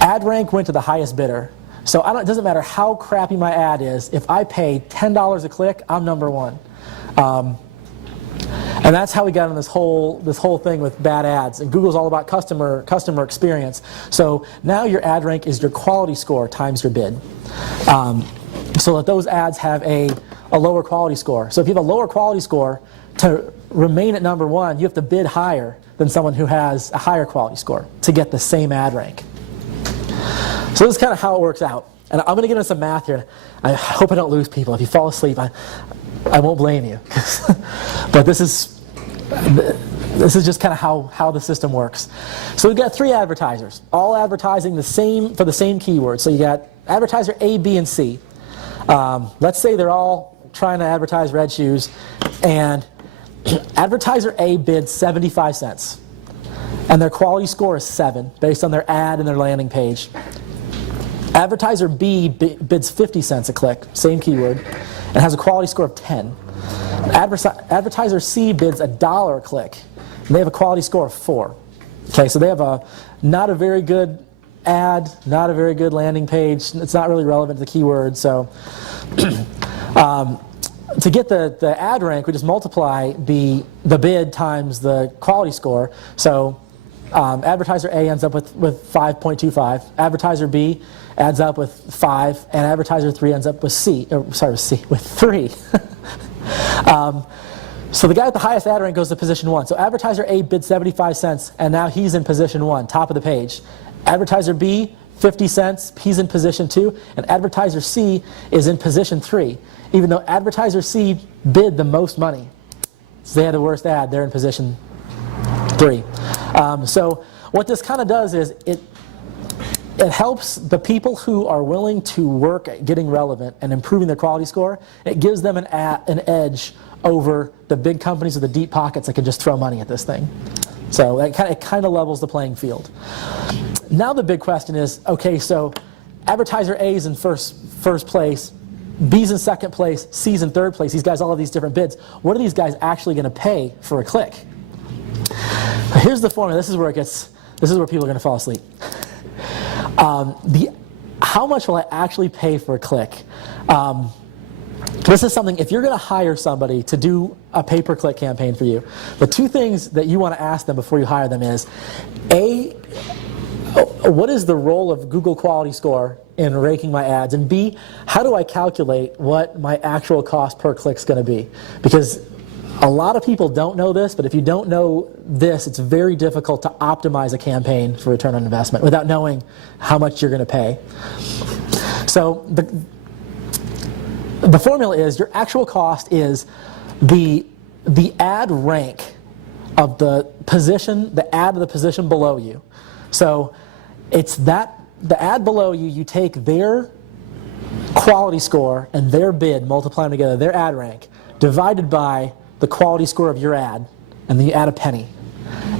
ad rank went to the highest bidder. So it doesn't matter how crappy my ad is, if I pay $10 a click, I'm number one. And that's how we got in this whole thing with bad ads. And Google's all about customer experience. So now your ad rank is your quality score times your bid. So that those ads have a lower quality score. So if you have a lower quality score, to remain at number one, you have to bid higher than someone who has a higher quality score to get the same ad rank. So this is kind of how it works out. And I'm going to get into some math here. I hope I don't lose people. If you fall asleep, I won't blame you. But this is just kind of how the system works. So we've got 3 advertisers, all advertising for the same keyword. So you got advertiser A, B, and C. Let's say they're all trying to advertise red shoes, and advertiser A bids 75 cents. And their quality score is 7 based on their ad and their landing page. Advertiser B bids 50 cents a click, same keyword, and has a quality score of 10. Advertiser C bids $1 a click, and they have a quality score of 4. Okay, so they have not a very good ad, not a very good landing page. It's not really relevant to the keyword. So to get the ad rank, we just multiply the bid times the quality score. So advertiser A ends up with 5.25. Advertiser B adds up with 5, and advertiser 3 ends up with 3. So the guy with the highest ad rank goes to position 1. So advertiser A bid 75 cents, and now he's in position 1, top of the page. Advertiser B, 50 cents, he's in position 2, and advertiser C is in position 3, even though advertiser C bid the most money. So they had the worst ad, they're in position 3. So what this kind of does is it helps the people who are willing to work at getting relevant and improving their quality score. It gives them an edge over the big companies with the deep pockets that can just throw money at this thing. So it kind of levels the playing field. Now the big question is, okay, so advertiser A is in first place, B's in second place, C's in third place. These guys all have these different bids. What are these guys actually going to pay for a click? Here's the formula. This is where it gets this is where people are going to fall asleep. How much will I actually pay for a click? This is something, if you're going to hire somebody to do a pay-per-click campaign for you, the two things that you want to ask them before you hire them is, A, what is the role of Google Quality Score in ranking my ads? And B, how do I calculate what my actual cost per click is going to be? Because a lot of people don't know this, but if you don't know this, it's very difficult to optimize a campaign for return on investment without knowing how much you're going to pay. So the formula is your actual cost is the ad rank of the position, the ad of the position below you. So it's that the ad below you, you take their quality score and their bid, multiply them together, their ad rank, divided by the quality score of your ad, and then you add a penny.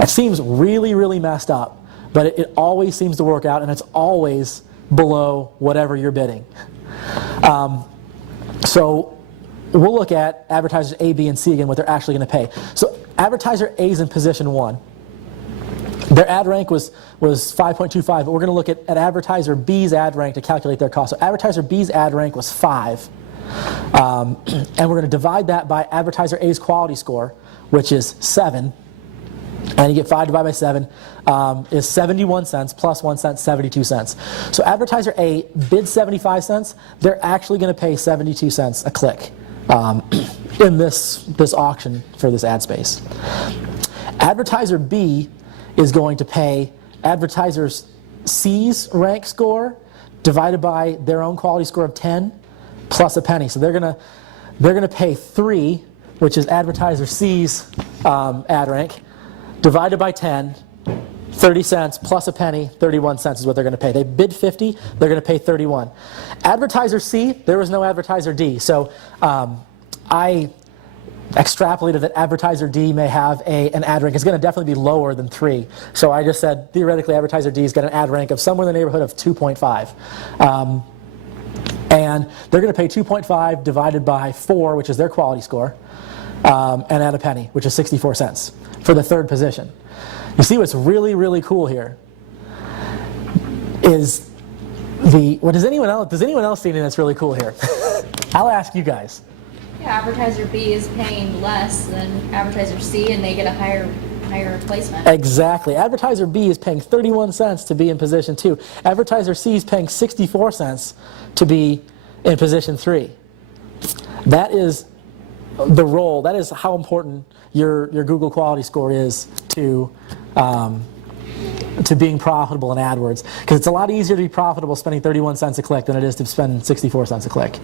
It seems really, really messed up, but it always seems to work out, and it's always below whatever you're bidding. So we'll look at advertisers A, B, and C again, what they're actually going to pay. So advertiser A is in position 1. Their ad rank was 5.25, but we're going to look at advertiser B's ad rank to calculate their cost. So advertiser B's ad rank was 5. And we're going to divide that by advertiser A's quality score, which is 7. And you get 5 divided by 7 is 71 cents plus 1 cent, 72 cents. So advertiser A bids 75 cents. They're actually going to pay 72 cents a click in this auction for this ad space. Advertiser B is going to pay advertiser C's rank score divided by their own quality score of 10 plus a penny. So they're gonna pay 3, which is advertiser C's ad rank, divided by 10, 30 cents plus a penny, 31 cents is what they're going to pay. They bid 50, they're going to pay 31. Advertiser C, there was no advertiser D, so I extrapolated that advertiser D may have an ad rank. It's going to definitely be lower than 3. So I just said, theoretically, advertiser D's got an ad rank of somewhere in the neighborhood of 2.5. And they're going to pay 2.5 divided by 4, which is their quality score, and add a penny, which is 64 cents for the third position. You see what's really, really cool here is does anyone else see anything that's really cool here? I'll ask you guys. Yeah, advertiser B is paying less than advertiser C, and they get a higher placement. Exactly. Advertiser B is paying 31 cents to be in position 2. Advertiser C is paying 64 cents to be in position 3. That is the role. That is how important your Google quality score is to being profitable in AdWords. Because it's a lot easier to be profitable spending 31 cents a click than it is to spend 64 cents a click.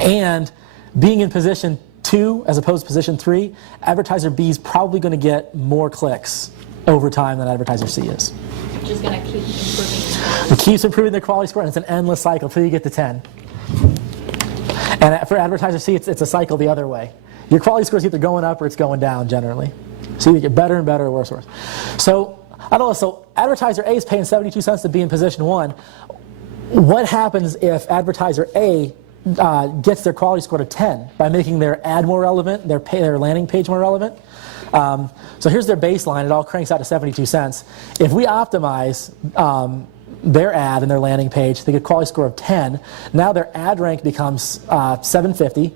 And being in position 2 as opposed to position 3, advertiser B is probably going to get more clicks over time than advertiser C is. Which is going to keep improving. It keeps improving their quality score, and it's an endless cycle until you get to 10. And for advertiser C, it's a cycle the other way. Your quality score is either going up or it's going down generally. So you get better and better or worse and worse. So, I don't know, so advertiser A is paying 72 cents to be in position 1. What happens if advertiser A gets their quality score to 10 by making their ad more relevant, their landing page more relevant? So here's their baseline. It all cranks out to 72 cents. If we optimize their ad and their landing page, they get a quality score of 10. Now their ad rank becomes 750.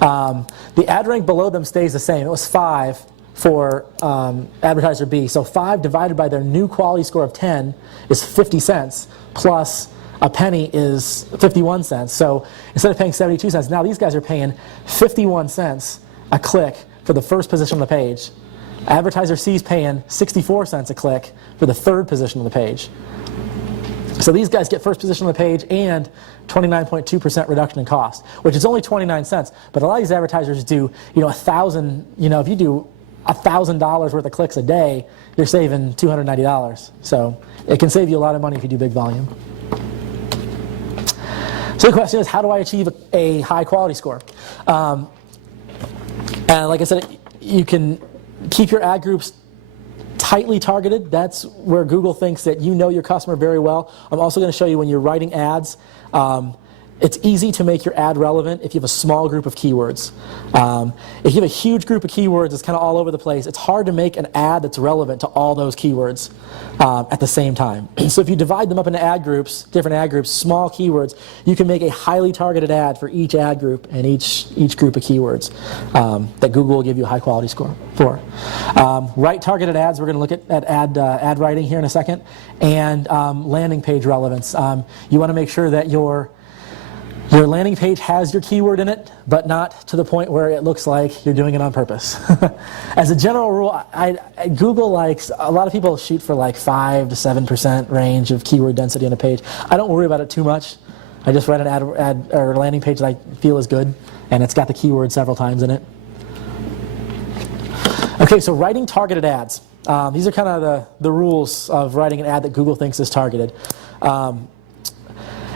The ad rank below them stays the same. It was 5 for advertiser B. So 5 divided by their new quality score of 10 is 50 cents, plus a penny is 51 cents. So instead of paying 72 cents, now these guys are paying 51 cents a click for the first position on the page. Advertiser C is paying 64 cents a click for the third position on the page. So these guys get first position on the page and 29.2% reduction in cost, which is only 29 cents. But a lot of these advertisers do, if you do $1,000 worth of clicks a day, you're saving $290. So it can save you a lot of money if you do big volume. So the question is, how do I achieve a high quality score? And like I said, you can keep your ad groups tightly targeted. That's where Google thinks that you know your customer very well. I'm also going to show you when you're writing ads, it's easy to make your ad relevant if you have a small group of keywords. If you have a huge group of keywords that's kind of all over the place, it's hard to make an ad that's relevant to all those keywords at the same time. So if you divide them up into ad groups, different ad groups, small keywords, you can make a highly targeted ad for each ad group and each group of keywords that Google will give you a high quality score for. Right targeted ads, we're going to look at ad writing here in a second, and landing page relevance. You want to make sure that your landing page has your keyword in it, but not to the point where it looks like you're doing it on purpose. As a general rule, Google likes, a lot of people shoot for like 5 to 7% range of keyword density on a page. I don't worry about it too much. I just write an ad or landing page that I feel is good, and it's got the keyword several times in it. Okay, so writing targeted ads. These are kind of the rules of writing an ad that Google thinks is targeted.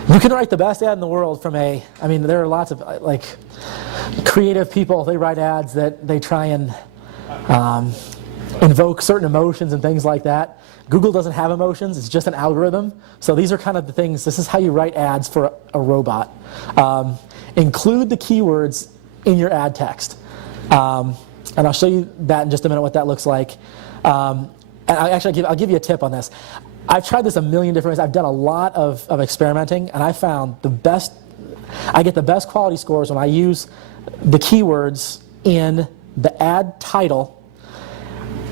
You can write the best ad in the world from I mean, there are lots of like creative people, they write ads that they try and invoke certain emotions and things like that. Google doesn't have emotions, it's just an algorithm. So these are kind of the things, this is how you write ads for a robot. Include the keywords in your ad text. And I'll show you that in just a minute, what that looks like. And I'll give you a tip on this. I've tried this a million different ways. I've done a lot of experimenting, and I found I get the best quality scores when I use the keywords in the ad title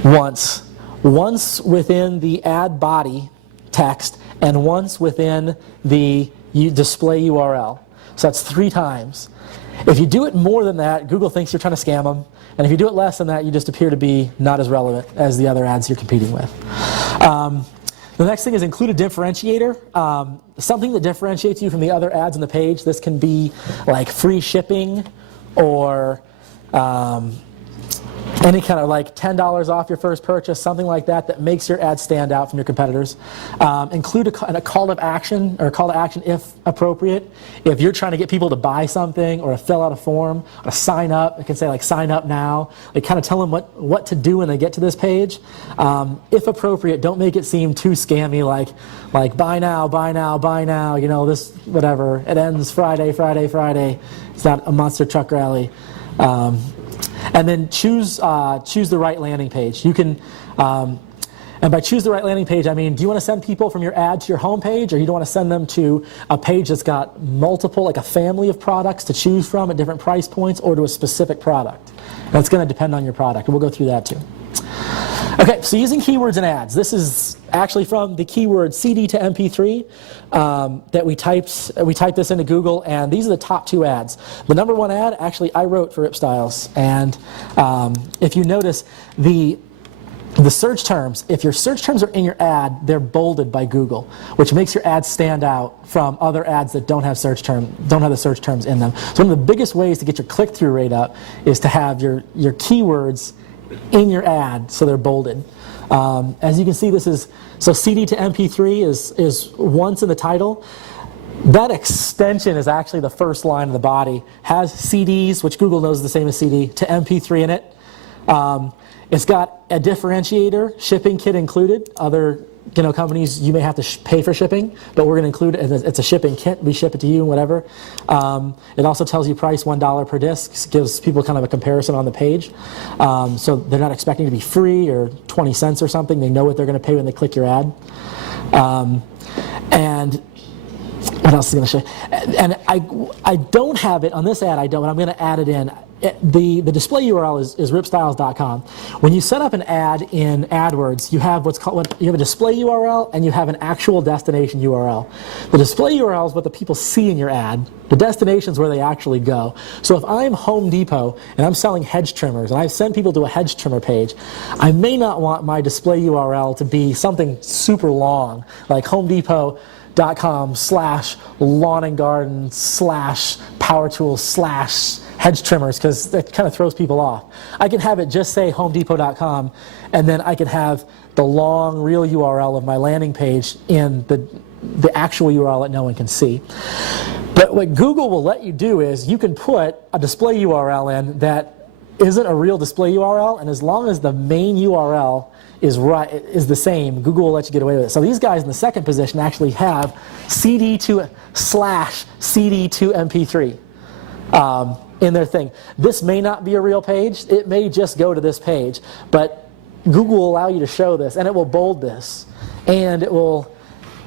once within the ad body text, and once within the display URL. So that's 3 times. If you do it more than that, Google thinks you're trying to scam them, and if you do it less than that, you just appear to be not as relevant as the other ads you're competing with. The next thing is include a differentiator, something that differentiates you from the other ads on the page. This can be like free shipping or any kind of like $10 off your first purchase, something like that makes your ad stand out from your competitors. Include a call to action if appropriate. If you're trying to get people to buy something or to fill out a form or to sign up, it can say like sign up now. Like kind of tell them what to do when they get to this page. If appropriate, don't make it seem too scammy like buy now, buy now, buy now, you know, this whatever. It ends Friday. It's not a monster truck rally. And then choose the right landing page. You can, and by choose the right landing page, I mean, do you want to send people from your ad to your home page, or you don't want to send them to a page that's got multiple, like a family of products to choose from at different price points, or to a specific product? And it's going to depend on your product, and we'll go through that too. Okay, so using keywords in ads. This is actually from the keyword CD to MP3 that we typed this into Google, and these are the top 2 ads. The number 1 ad, actually, I wrote for Rip Styles, and if you notice the search terms, if your search terms are in your ad, they're bolded by Google, which makes your ad stand out from other ads that don't have the search terms in them. So one of the biggest ways to get your click-through rate up is to have your keywords in your ad so they're bolded. As you can see, so CD to MP3 is once in the title. That extension is actually the first line of the body. Has CDs, which Google knows is the same as CD, to MP3 in it. It's got a differentiator, shipping kit included. Other companies, you may have to pay for shipping, but we're going to include it. It's a shipping kit. We ship it to you, whatever. It also tells you price $1 per disc. Gives people kind of a comparison on the page. So they're not expecting to be free or 20 cents or something. They know what they're going to pay when they click your ad. And what else is going to show? And I don't have it on this ad. I don't, but I'm going to add it in. The display URL is ripstyles.com. When you set up an ad in Adwords, you have you have a display URL and you have an actual destination URL. The display URL is what the people see in your ad. The destination is where they actually go. So if I'm Home Depot and I'm selling hedge trimmers and I send people to a hedge trimmer page, I may not want my display URL to be something super long, like homedepot.com/lawn and garden /power tools /hedge trimmers, because that kind of throws people off. I can have it just say homedepot.com, and then I can have the long real URL of my landing page in the actual URL that no one can see. But what Google will let you do is you can put a display URL in that isn't a real display URL, and as long as the main URL is the same, Google will let you get away with it. So these guys in the second position actually have CD to/CD to MP3 in their thing. This may not be a real page. It may just go to this page, but Google will allow you to show this, and it will bold this, and it will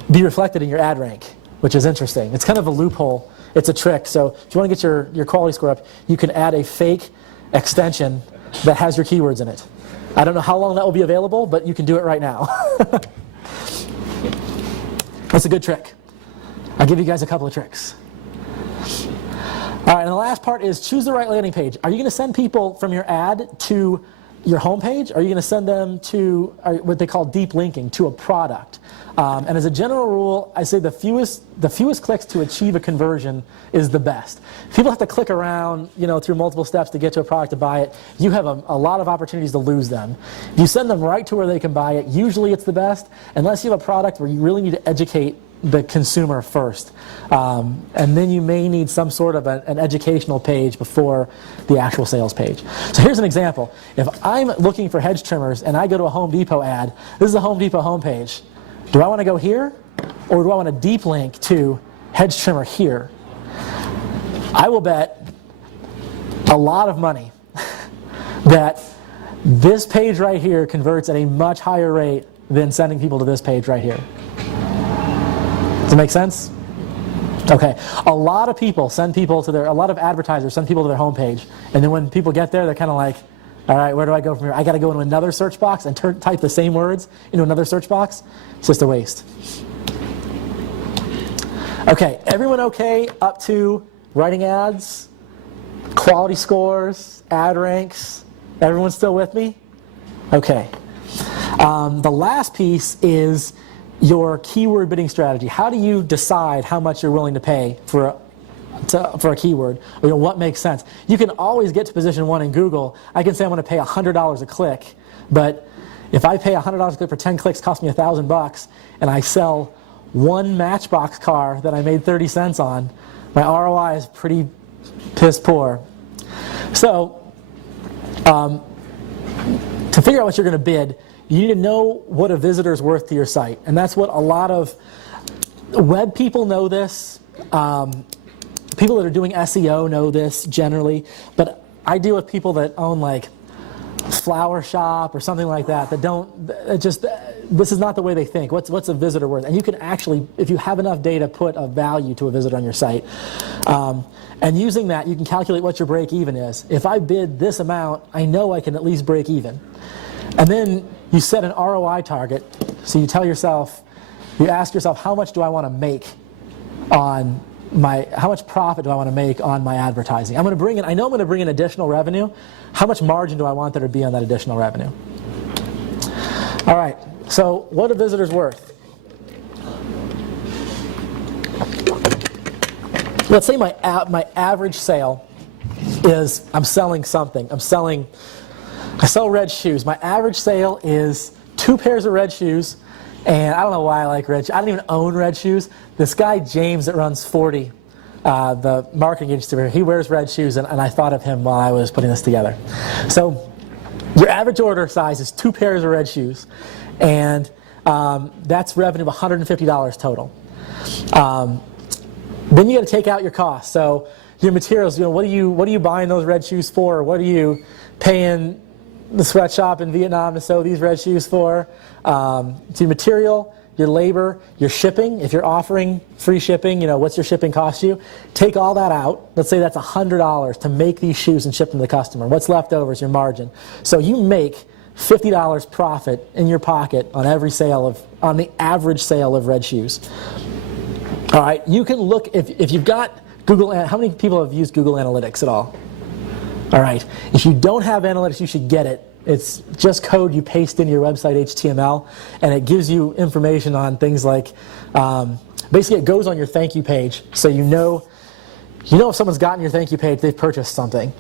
be reflected in your ad rank, which is interesting. It's kind of a loophole. It's a trick. So if you want to get your quality score up, you can add a fake extension that has your keywords in it. I don't know how long that will be available, but you can do it right now. That's a good trick. I'll give you guys a couple of tricks. All right, and the last part is choose the right landing page. Are you going to send people from your ad to your home page? Or are you going to send them to what they call deep linking, to a product? And as a general rule, I say the fewest clicks to achieve a conversion is the best. If people have to click around, through multiple steps to get to a product to buy it, you have a lot of opportunities to lose them. If you send them right to where they can buy it, usually it's the best, unless you have a product where you really need to educate the consumer first. And then you may need some sort of an educational page before the actual sales page. So here's an example. If I'm looking for hedge trimmers and I go to a Home Depot ad, this is the Home Depot homepage. Do I want to go here, or do I want to deep link to hedge trimmer here? I will bet a lot of money that this page right here converts at a much higher rate than sending people to this page right here. Does it make sense? Okay. A lot of people send people to a lot of advertisers send people to their homepage, and then when people get there, they're kind of like, all right, where do I go from here? I got to go into another search box and type the same words into another search box. It's just a waste. Okay, everyone okay up to writing ads, quality scores, ad ranks? Everyone still with me? Okay. The last piece is your keyword bidding strategy. How do you decide how much you're willing to pay for a keyword? What makes sense? You can always get to position 1 in Google. I can say I'm going to pay $100 a click, but if I pay $100 a click for 10 clicks, cost me $1,000, and I sell one Matchbox car that I made 30 cents on, my ROI is pretty piss poor. So, to figure out what you're going to bid, you need to know what a visitor's worth to your site, and that's what a lot of web people know this. People that are doing SEO know this generally, but I deal with people that own like Flower Shop or something like that don't this is not the way they think. What's a visitor worth? And you can actually, if you have enough data, put a value to a visitor on your site. And using that, you can calculate what your break even is. If I bid this amount, I know I can at least break even. And then you set an ROI target. So you ask yourself, how much do I want to make on how much profit do I want to make on my advertising? I know I'm going to bring in additional revenue. How much margin do I want there to be on that additional revenue? All right, so what are visitors worth? Let's say my average sale is, I'm selling something. I sell red shoes. My average sale is 2 pairs of red shoes. And I don't know why I like red shoes. I don't even own red shoes. This guy, James, that runs 40, the marketing agency here, he wears red shoes, and I thought of him while I was putting this together. So your average order size is 2 pairs of red shoes, and that's revenue of $150 total. Then you got to take out your costs. So your materials, what are you buying those red shoes for? What are you paying the sweatshop in Vietnam to sew these red shoes for? So your material, your labor, your shipping. If you're offering free shipping, what's your shipping cost you? Take all that out. Let's say that's $100 to make these shoes and ship them to the customer. What's left over is your margin. So you make $50 profit in your pocket on on the average sale of red shoes. All right, you can look, if you've got Google, how many people have used Google Analytics at all? All right, if you don't have analytics, you should get it. It's just code you paste into your website HTML, and it gives you information on things like, basically it goes on your thank you page, so you know if someone's gotten your thank you page, they've purchased something.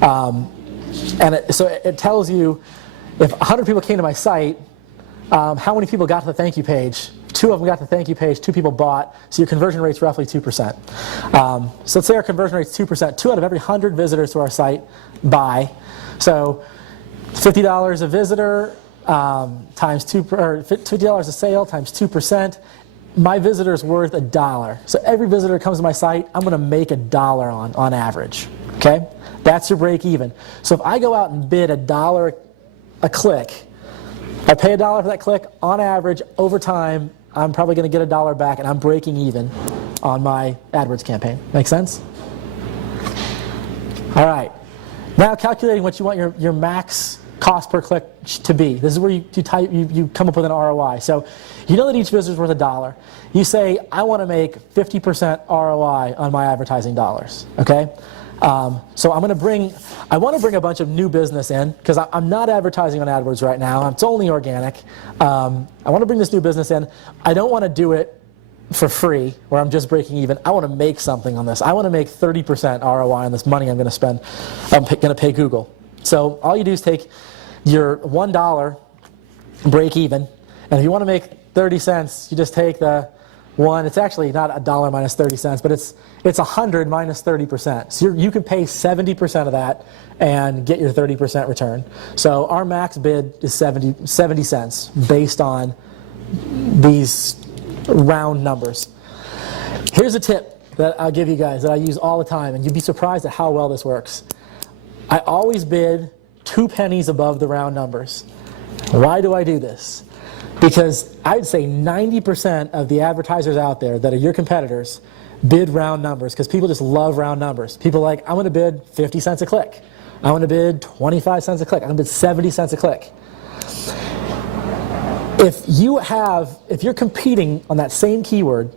So it tells you if 100 people came to my site, how many people got to the thank you page 2 of them got the thank you page, 2 people bought, so your conversion rate's roughly 2%. So let's say our conversion rate's 2%. 2 out of every 100 visitors to our site buy. So $50 a visitor times 2, or $50 a sale times 2%. My visitor's worth $1. So every visitor that comes to my site, I'm going to make $1 on average. Okay, that's your break even. So if I go out and bid $1 a click, I pay $1 for that click. On average, over time, I'm probably going to get $1 back, and I'm breaking even on my AdWords campaign. Make sense? All right. Now calculating what you want your max cost per click to be. This is where you come up with an ROI. So you know that each visitor is worth $1. You say, I want to make 50% ROI on my advertising dollars. Okay? So I want to bring a bunch of new business in, because I'm not advertising on AdWords right now. It's only organic. I want to bring this new business in. I don't want to do it for free, where I'm just breaking even. I want to make something on this. I want to make 30% ROI on this money I'm going to spend. I'm going to pay Google. So all you do is take your $1 break even, and if you want to make 30 cents, you just take the 1. It's actually not $1 minus 30 cents, but it's 100 minus 30%. So you can pay 70% of that and get your 30% return. So our max bid is 70 cents based on these round numbers. Here's a tip that I'll give you guys that I use all the time, and you'd be surprised at how well this works. I always bid 2 pennies above the round numbers. Why do I do this? Because I'd say 90% of the advertisers out there that are your competitors bid round numbers, because people just love round numbers. People are like, I'm going to bid 50 cents a click. I'm going to bid 25 cents a click. I'm going to bid 70 cents a click. If you're competing on that same keyword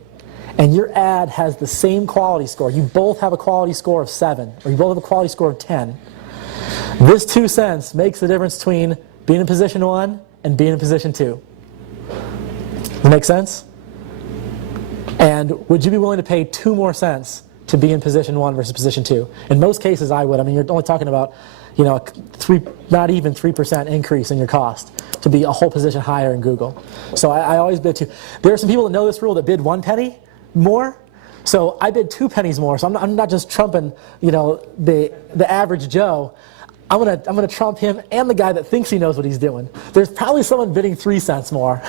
and your ad has the same quality score, you both have a quality score of 7, or you both have a quality score of 10, this 2 cents makes the difference between being in position 1 and being in position 2. Does that make sense? And would you be willing to pay 2 more cents to be in position 1 versus position 2? In most cases, I would. I mean, you're only talking about, not even 3% increase in your cost to be a whole position higher in Google. So I always bid 2. There are some people that know this rule that bid 1 penny more. So I bid 2 pennies more. So I'm not just trumping, the average Joe. I'm gonna trump him and the guy that thinks he knows what he's doing. There's probably someone bidding 3 cents more.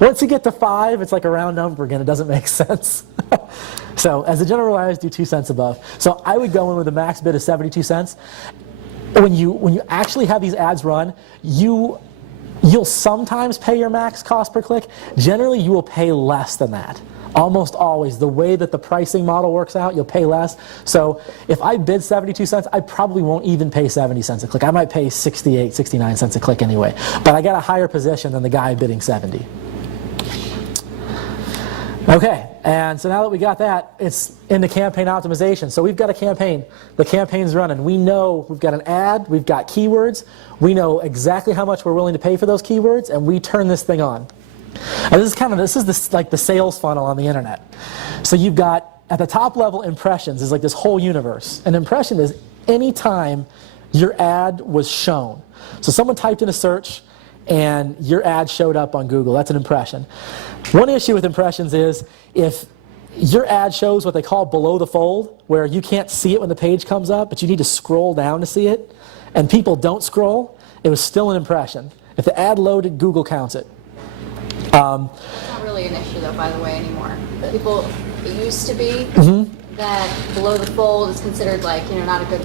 Once you get to 5, it's like a round number again. It doesn't make sense. So as a general rule, I always do 2 cents above. So I would go in with a max bid of 72 cents. When you actually have these ads run, you'll sometimes pay your max cost per click. Generally, you will pay less than that. Almost always, the way that the pricing model works out, you'll pay less. So if I bid 72 cents, I probably won't even pay 70 cents a click. I might pay 68, 69 cents a click anyway. But I got a higher position than the guy bidding 70. Okay, and so now that we got that, it's into campaign optimization. So we've got a campaign. The campaign's running. We know we've got an ad, we've got keywords, we know exactly how much we're willing to pay for those keywords, and we turn this thing on. And this is like the sales funnel on the internet. So you've got, at the top level, impressions is like this whole universe. An impression is any time your ad was shown. So someone typed in a search and your ad showed up on Google. That's an impression. One issue with impressions is if your ad shows what they call below the fold, where you can't see it when the page comes up, but you need to scroll down to see it, and people don't scroll, it was still an impression. If the ad loaded, Google counts it. That's not really an issue, though, by the way, anymore. It used to be that below the fold is considered like, not a good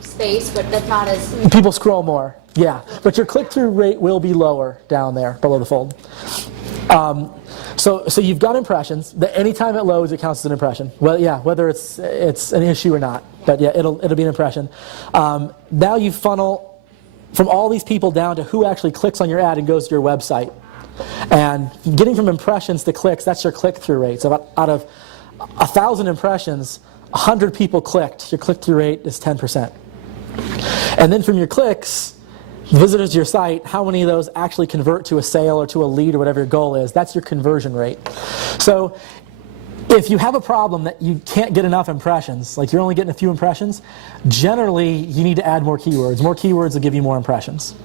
space, but that's not as... People scroll more, yeah. But your click-through rate will be lower down there, below the fold. So you've got impressions. Anytime it loads, it counts as an impression. Well, yeah, whether it's an issue or not. But yeah, it'll be an impression. Now you funnel from all these people down to who actually clicks on your ad and goes to your website. And getting from impressions to clicks, that's your click-through rate. So out of 1,000 impressions, 100 people clicked. Your click-through rate is 10%. And then from your clicks, visitors to your site, how many of those actually convert to a sale or to a lead or whatever your goal is? That's your conversion rate. So if you have a problem that you can't get enough impressions, like you're only getting a few impressions, generally you need to add more keywords. More keywords will give you more impressions.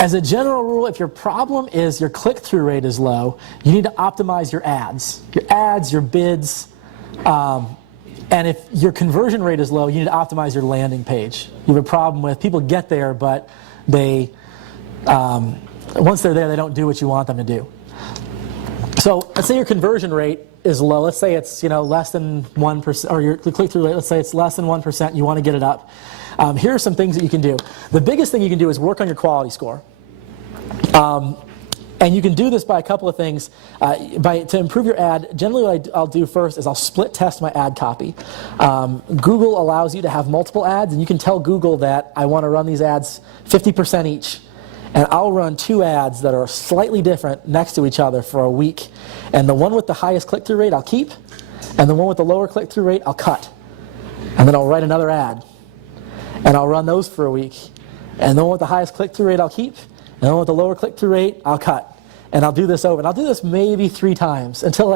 As a general rule, if your problem is your click-through rate is low, you need to optimize your ads, your bids, and if your conversion rate is low, you need to optimize your landing page. You have a problem with people get there, but they, once they're there, they don't do what you want them to do. So let's say your conversion rate is low. Let's say it's less than 1%, or your click-through rate, let's say it's less than 1%. You want to get it up. Here are some things that you can do. The biggest thing you can do is work on your quality score. And you can do this by a couple of things. To improve your ad, generally what I'll do first is I'll split test my ad copy. Google allows you to have multiple ads, and you can tell Google that I want to run these ads 50% each. And I'll run 2 ads that are slightly different next to each other for a week. And the one with the highest click-through rate I'll keep, and the one with the lower click-through rate I'll cut. And then I'll write another ad. And I'll run those for a week. And the one with the highest click-through rate I'll keep, and the one with the lower click-through rate I'll cut. And I'll do this over. And I'll do this maybe 3 times until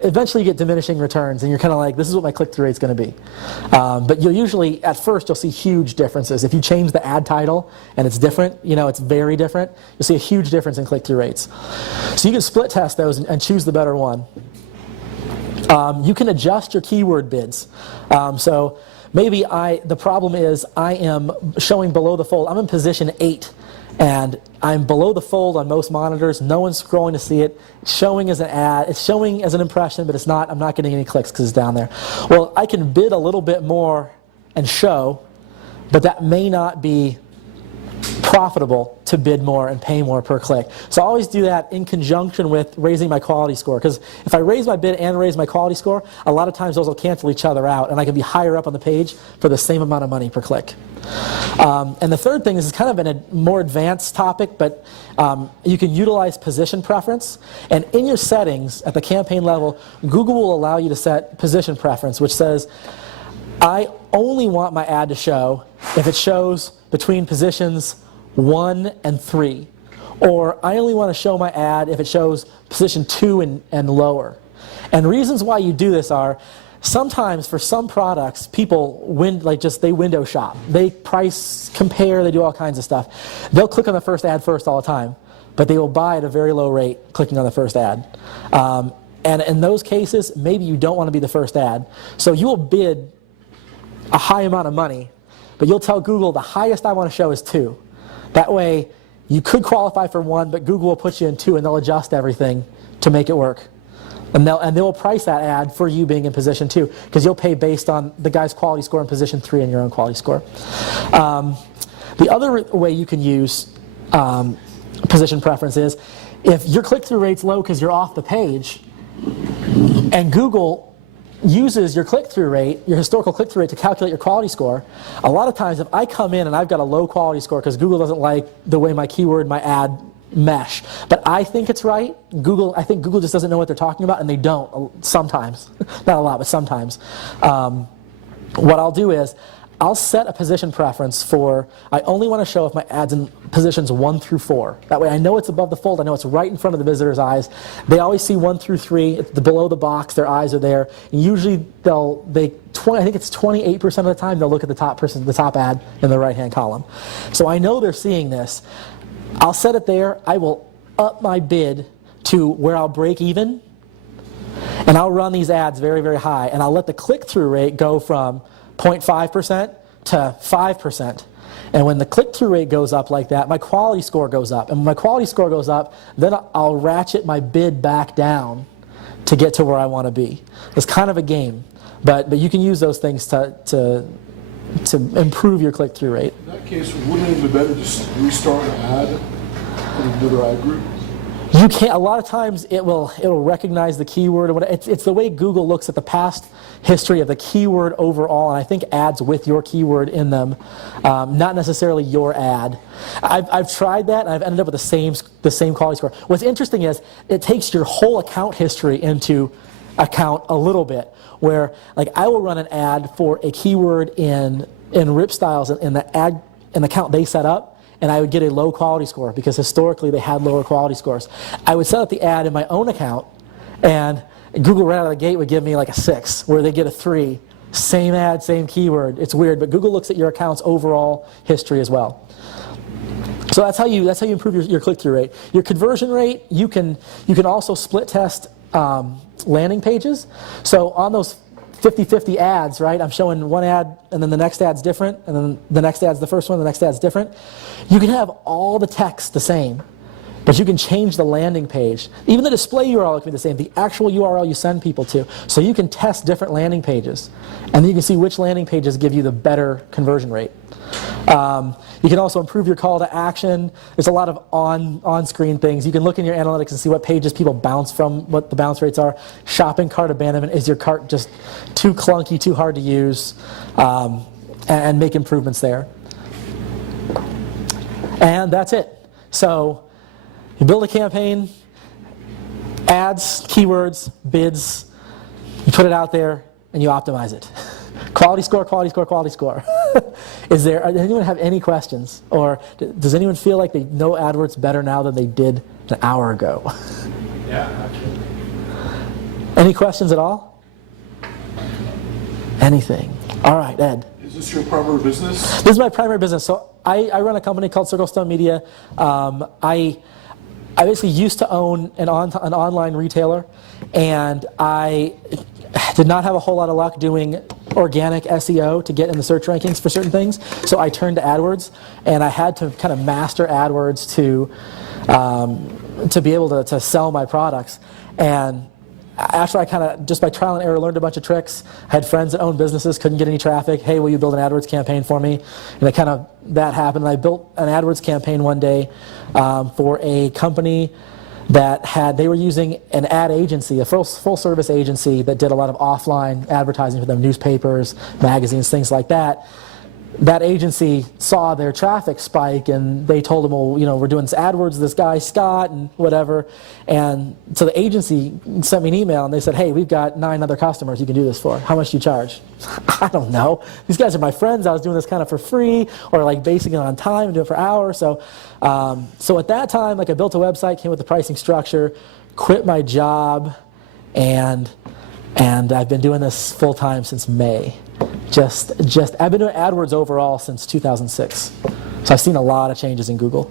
eventually you get diminishing returns and you're kind of like, this is what my click-through rate's going to be. But you'll usually, at first, you'll see huge differences. If you change the ad title and it's different, it's very different, you'll see a huge difference in click-through rates. So you can split test those and choose the better one. You can adjust your keyword bids. So maybe the problem is I am showing below the fold. I'm in position 8. And I'm below the fold on most monitors. No one's scrolling to see it. It's showing as an ad. It's showing as an impression, but I'm not getting any clicks because it's down there. Well, I can bid a little bit more and show, but that may not be profitable to bid more and pay more per click. So I always do that in conjunction with raising my quality score, because if I raise my bid and raise my quality score, a lot of times those will cancel each other out and I can be higher up on the page for the same amount of money per click. And the third thing is kind of in a more advanced topic, but you can utilize position preference. And in your settings at the campaign level, Google will allow you to set position preference, which says, I only want my ad to show if it shows between positions 1 and 3. Or I only want to show my ad if it shows position 2 and lower. And reasons why you do this are, sometimes for some products, people they window shop. They price compare, they do all kinds of stuff. They'll click on the first ad first all the time, but they will buy at a very low rate clicking on the first ad. And in those cases, maybe you don't want to be the first ad. So you will bid a high amount of money, but you'll tell Google the highest I want to show is 2. That way, you could qualify for 1, but Google will put you in 2 and they'll adjust everything to make it work. And they'll price that ad for you being in position 2, because you'll pay based on the guy's quality score in position 3 and your own quality score. The other way you can use position preference is if your click-through rate's low because you're off the page, and Google uses your click-through rate, your historical click-through rate, to calculate your quality score. A lot of times if I come in and I've got a low quality score because Google doesn't like the way my keyword, my ad mesh, but I think it's right, I think Google just doesn't know what they're talking about, and they don't sometimes. Not a lot, but sometimes. What I'll do is I'll set a position preference for, I only want to show if my ad's in positions 1 through 4. That way I know it's above the fold, I know it's right in front of the visitor's eyes. They always see 1 through 3, it's below the box, their eyes are there. And usually I think it's 28% of the time they'll look at the top ad in the right-hand column. So I know they're seeing this. I'll set it there, I will up my bid to where I'll break even, and I'll run these ads very, very high, and I'll let the click-through rate go from 0.5% to 5%. And when the click-through rate goes up like that, my quality score goes up. And when my quality score goes up, then I'll ratchet my bid back down to get to where I want to be. It's kind of a game, but you can use those things to improve your click-through rate. In that case, wouldn't it be better to just restart an ad in another ad group? You can't. A lot of times it'll recognize the keyword. It's the way Google looks at the past history of the keyword overall, and I think ads with your keyword in them, not necessarily your ad. I've tried that, and I've ended up with the same quality score. What's interesting is it takes your whole account history into account a little bit, where I will run an ad for a keyword in rip styles in the account they set up, and I would get a low quality score because historically they had lower quality scores. I would set up the ad in my own account, and Google right out of the gate would give me a 6, where they get a 3. Same ad, same keyword. It's weird, but Google looks at your account's overall history as well. So that's how you improve your click-through rate. Your conversion rate, you can also split test landing pages. So on those 50-50 ads, right? I'm showing one ad, and then the next ad's different, and then the next ad's the first one, the next ad's different. You can have all the text the same, but you can change the landing page. Even the display URL can be the same, the actual URL you send people to. So you can test different landing pages, and then you can see which landing pages give you the better conversion rate. You can also improve your call to action. There's a lot of on-screen things. You can look in your analytics and see what pages people bounce from, what the bounce rates are. Shopping cart abandonment. Is your cart just too clunky, too hard to use? And make improvements there. And that's it. So you build a campaign, ads, keywords, bids, you put it out there, and you optimize it. Quality score, quality score, quality score. Does anyone have any questions? Or does anyone feel like they know AdWords better now than they did an hour ago? Yeah, absolutely. Any questions at all? Anything? All right, Ed. Is this your primary business? This is my primary business. So I run a company called Circle Stone Media. I basically used to own an online retailer, and I did not have a whole lot of luck doing organic SEO to get in the search rankings for certain things. So I turned to AdWords, and I had to kind of master AdWords to be able to sell my products. And after I kind of, just by trial and error, learned a bunch of tricks. I had friends that owned businesses, couldn't get any traffic. Hey, will you build an AdWords campaign for me? And that happened. And I built an AdWords campaign one day for a company that they were using an ad agency, a full service agency that did a lot of offline advertising for them, newspapers, magazines, things like that. That agency saw their traffic spike, and they told them, well, we're doing this AdWords, this guy, Scott, and whatever. And so the agency sent me an email, and they said, hey, we've got 9 other customers you can do this for. How much do you charge? I don't know. These guys are my friends. I was doing this kind of for free, or like basing it on time and doing it for hours. So at that time, I built a website, came with the pricing structure, quit my job, and I've been doing this full time since May. I've been doing AdWords overall since 2006. So I've seen a lot of changes in Google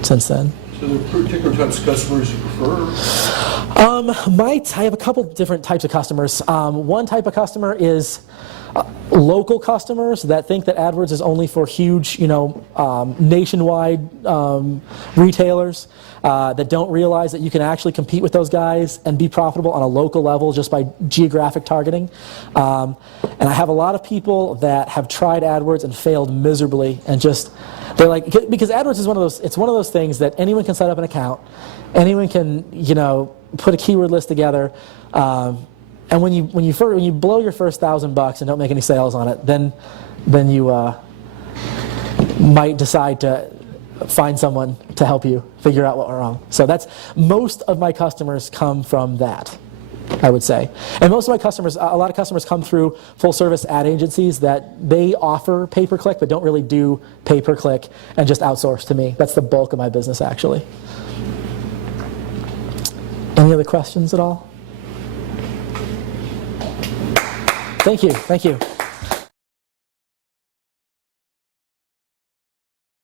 since then. So there are particular types of customers you prefer? I have a couple different types of customers. One type of customer is local customers that think that AdWords is only for huge, nationwide retailers that don't realize that you can actually compete with those guys and be profitable on a local level just by geographic targeting. And I have a lot of people that have tried AdWords and failed miserably, and they're like, because AdWords is one of those things that anyone can set up an account, anyone can put a keyword list together. And when you blow your first $1,000 and don't make any sales on it, then you might decide to find someone to help you figure out what went wrong. So most of my customers come from that, I would say. And most of my customers, a lot of customers come through full service ad agencies that they offer pay-per-click but don't really do pay-per-click and just outsource to me. That's the bulk of my business, actually. Any other questions at all? Thank you.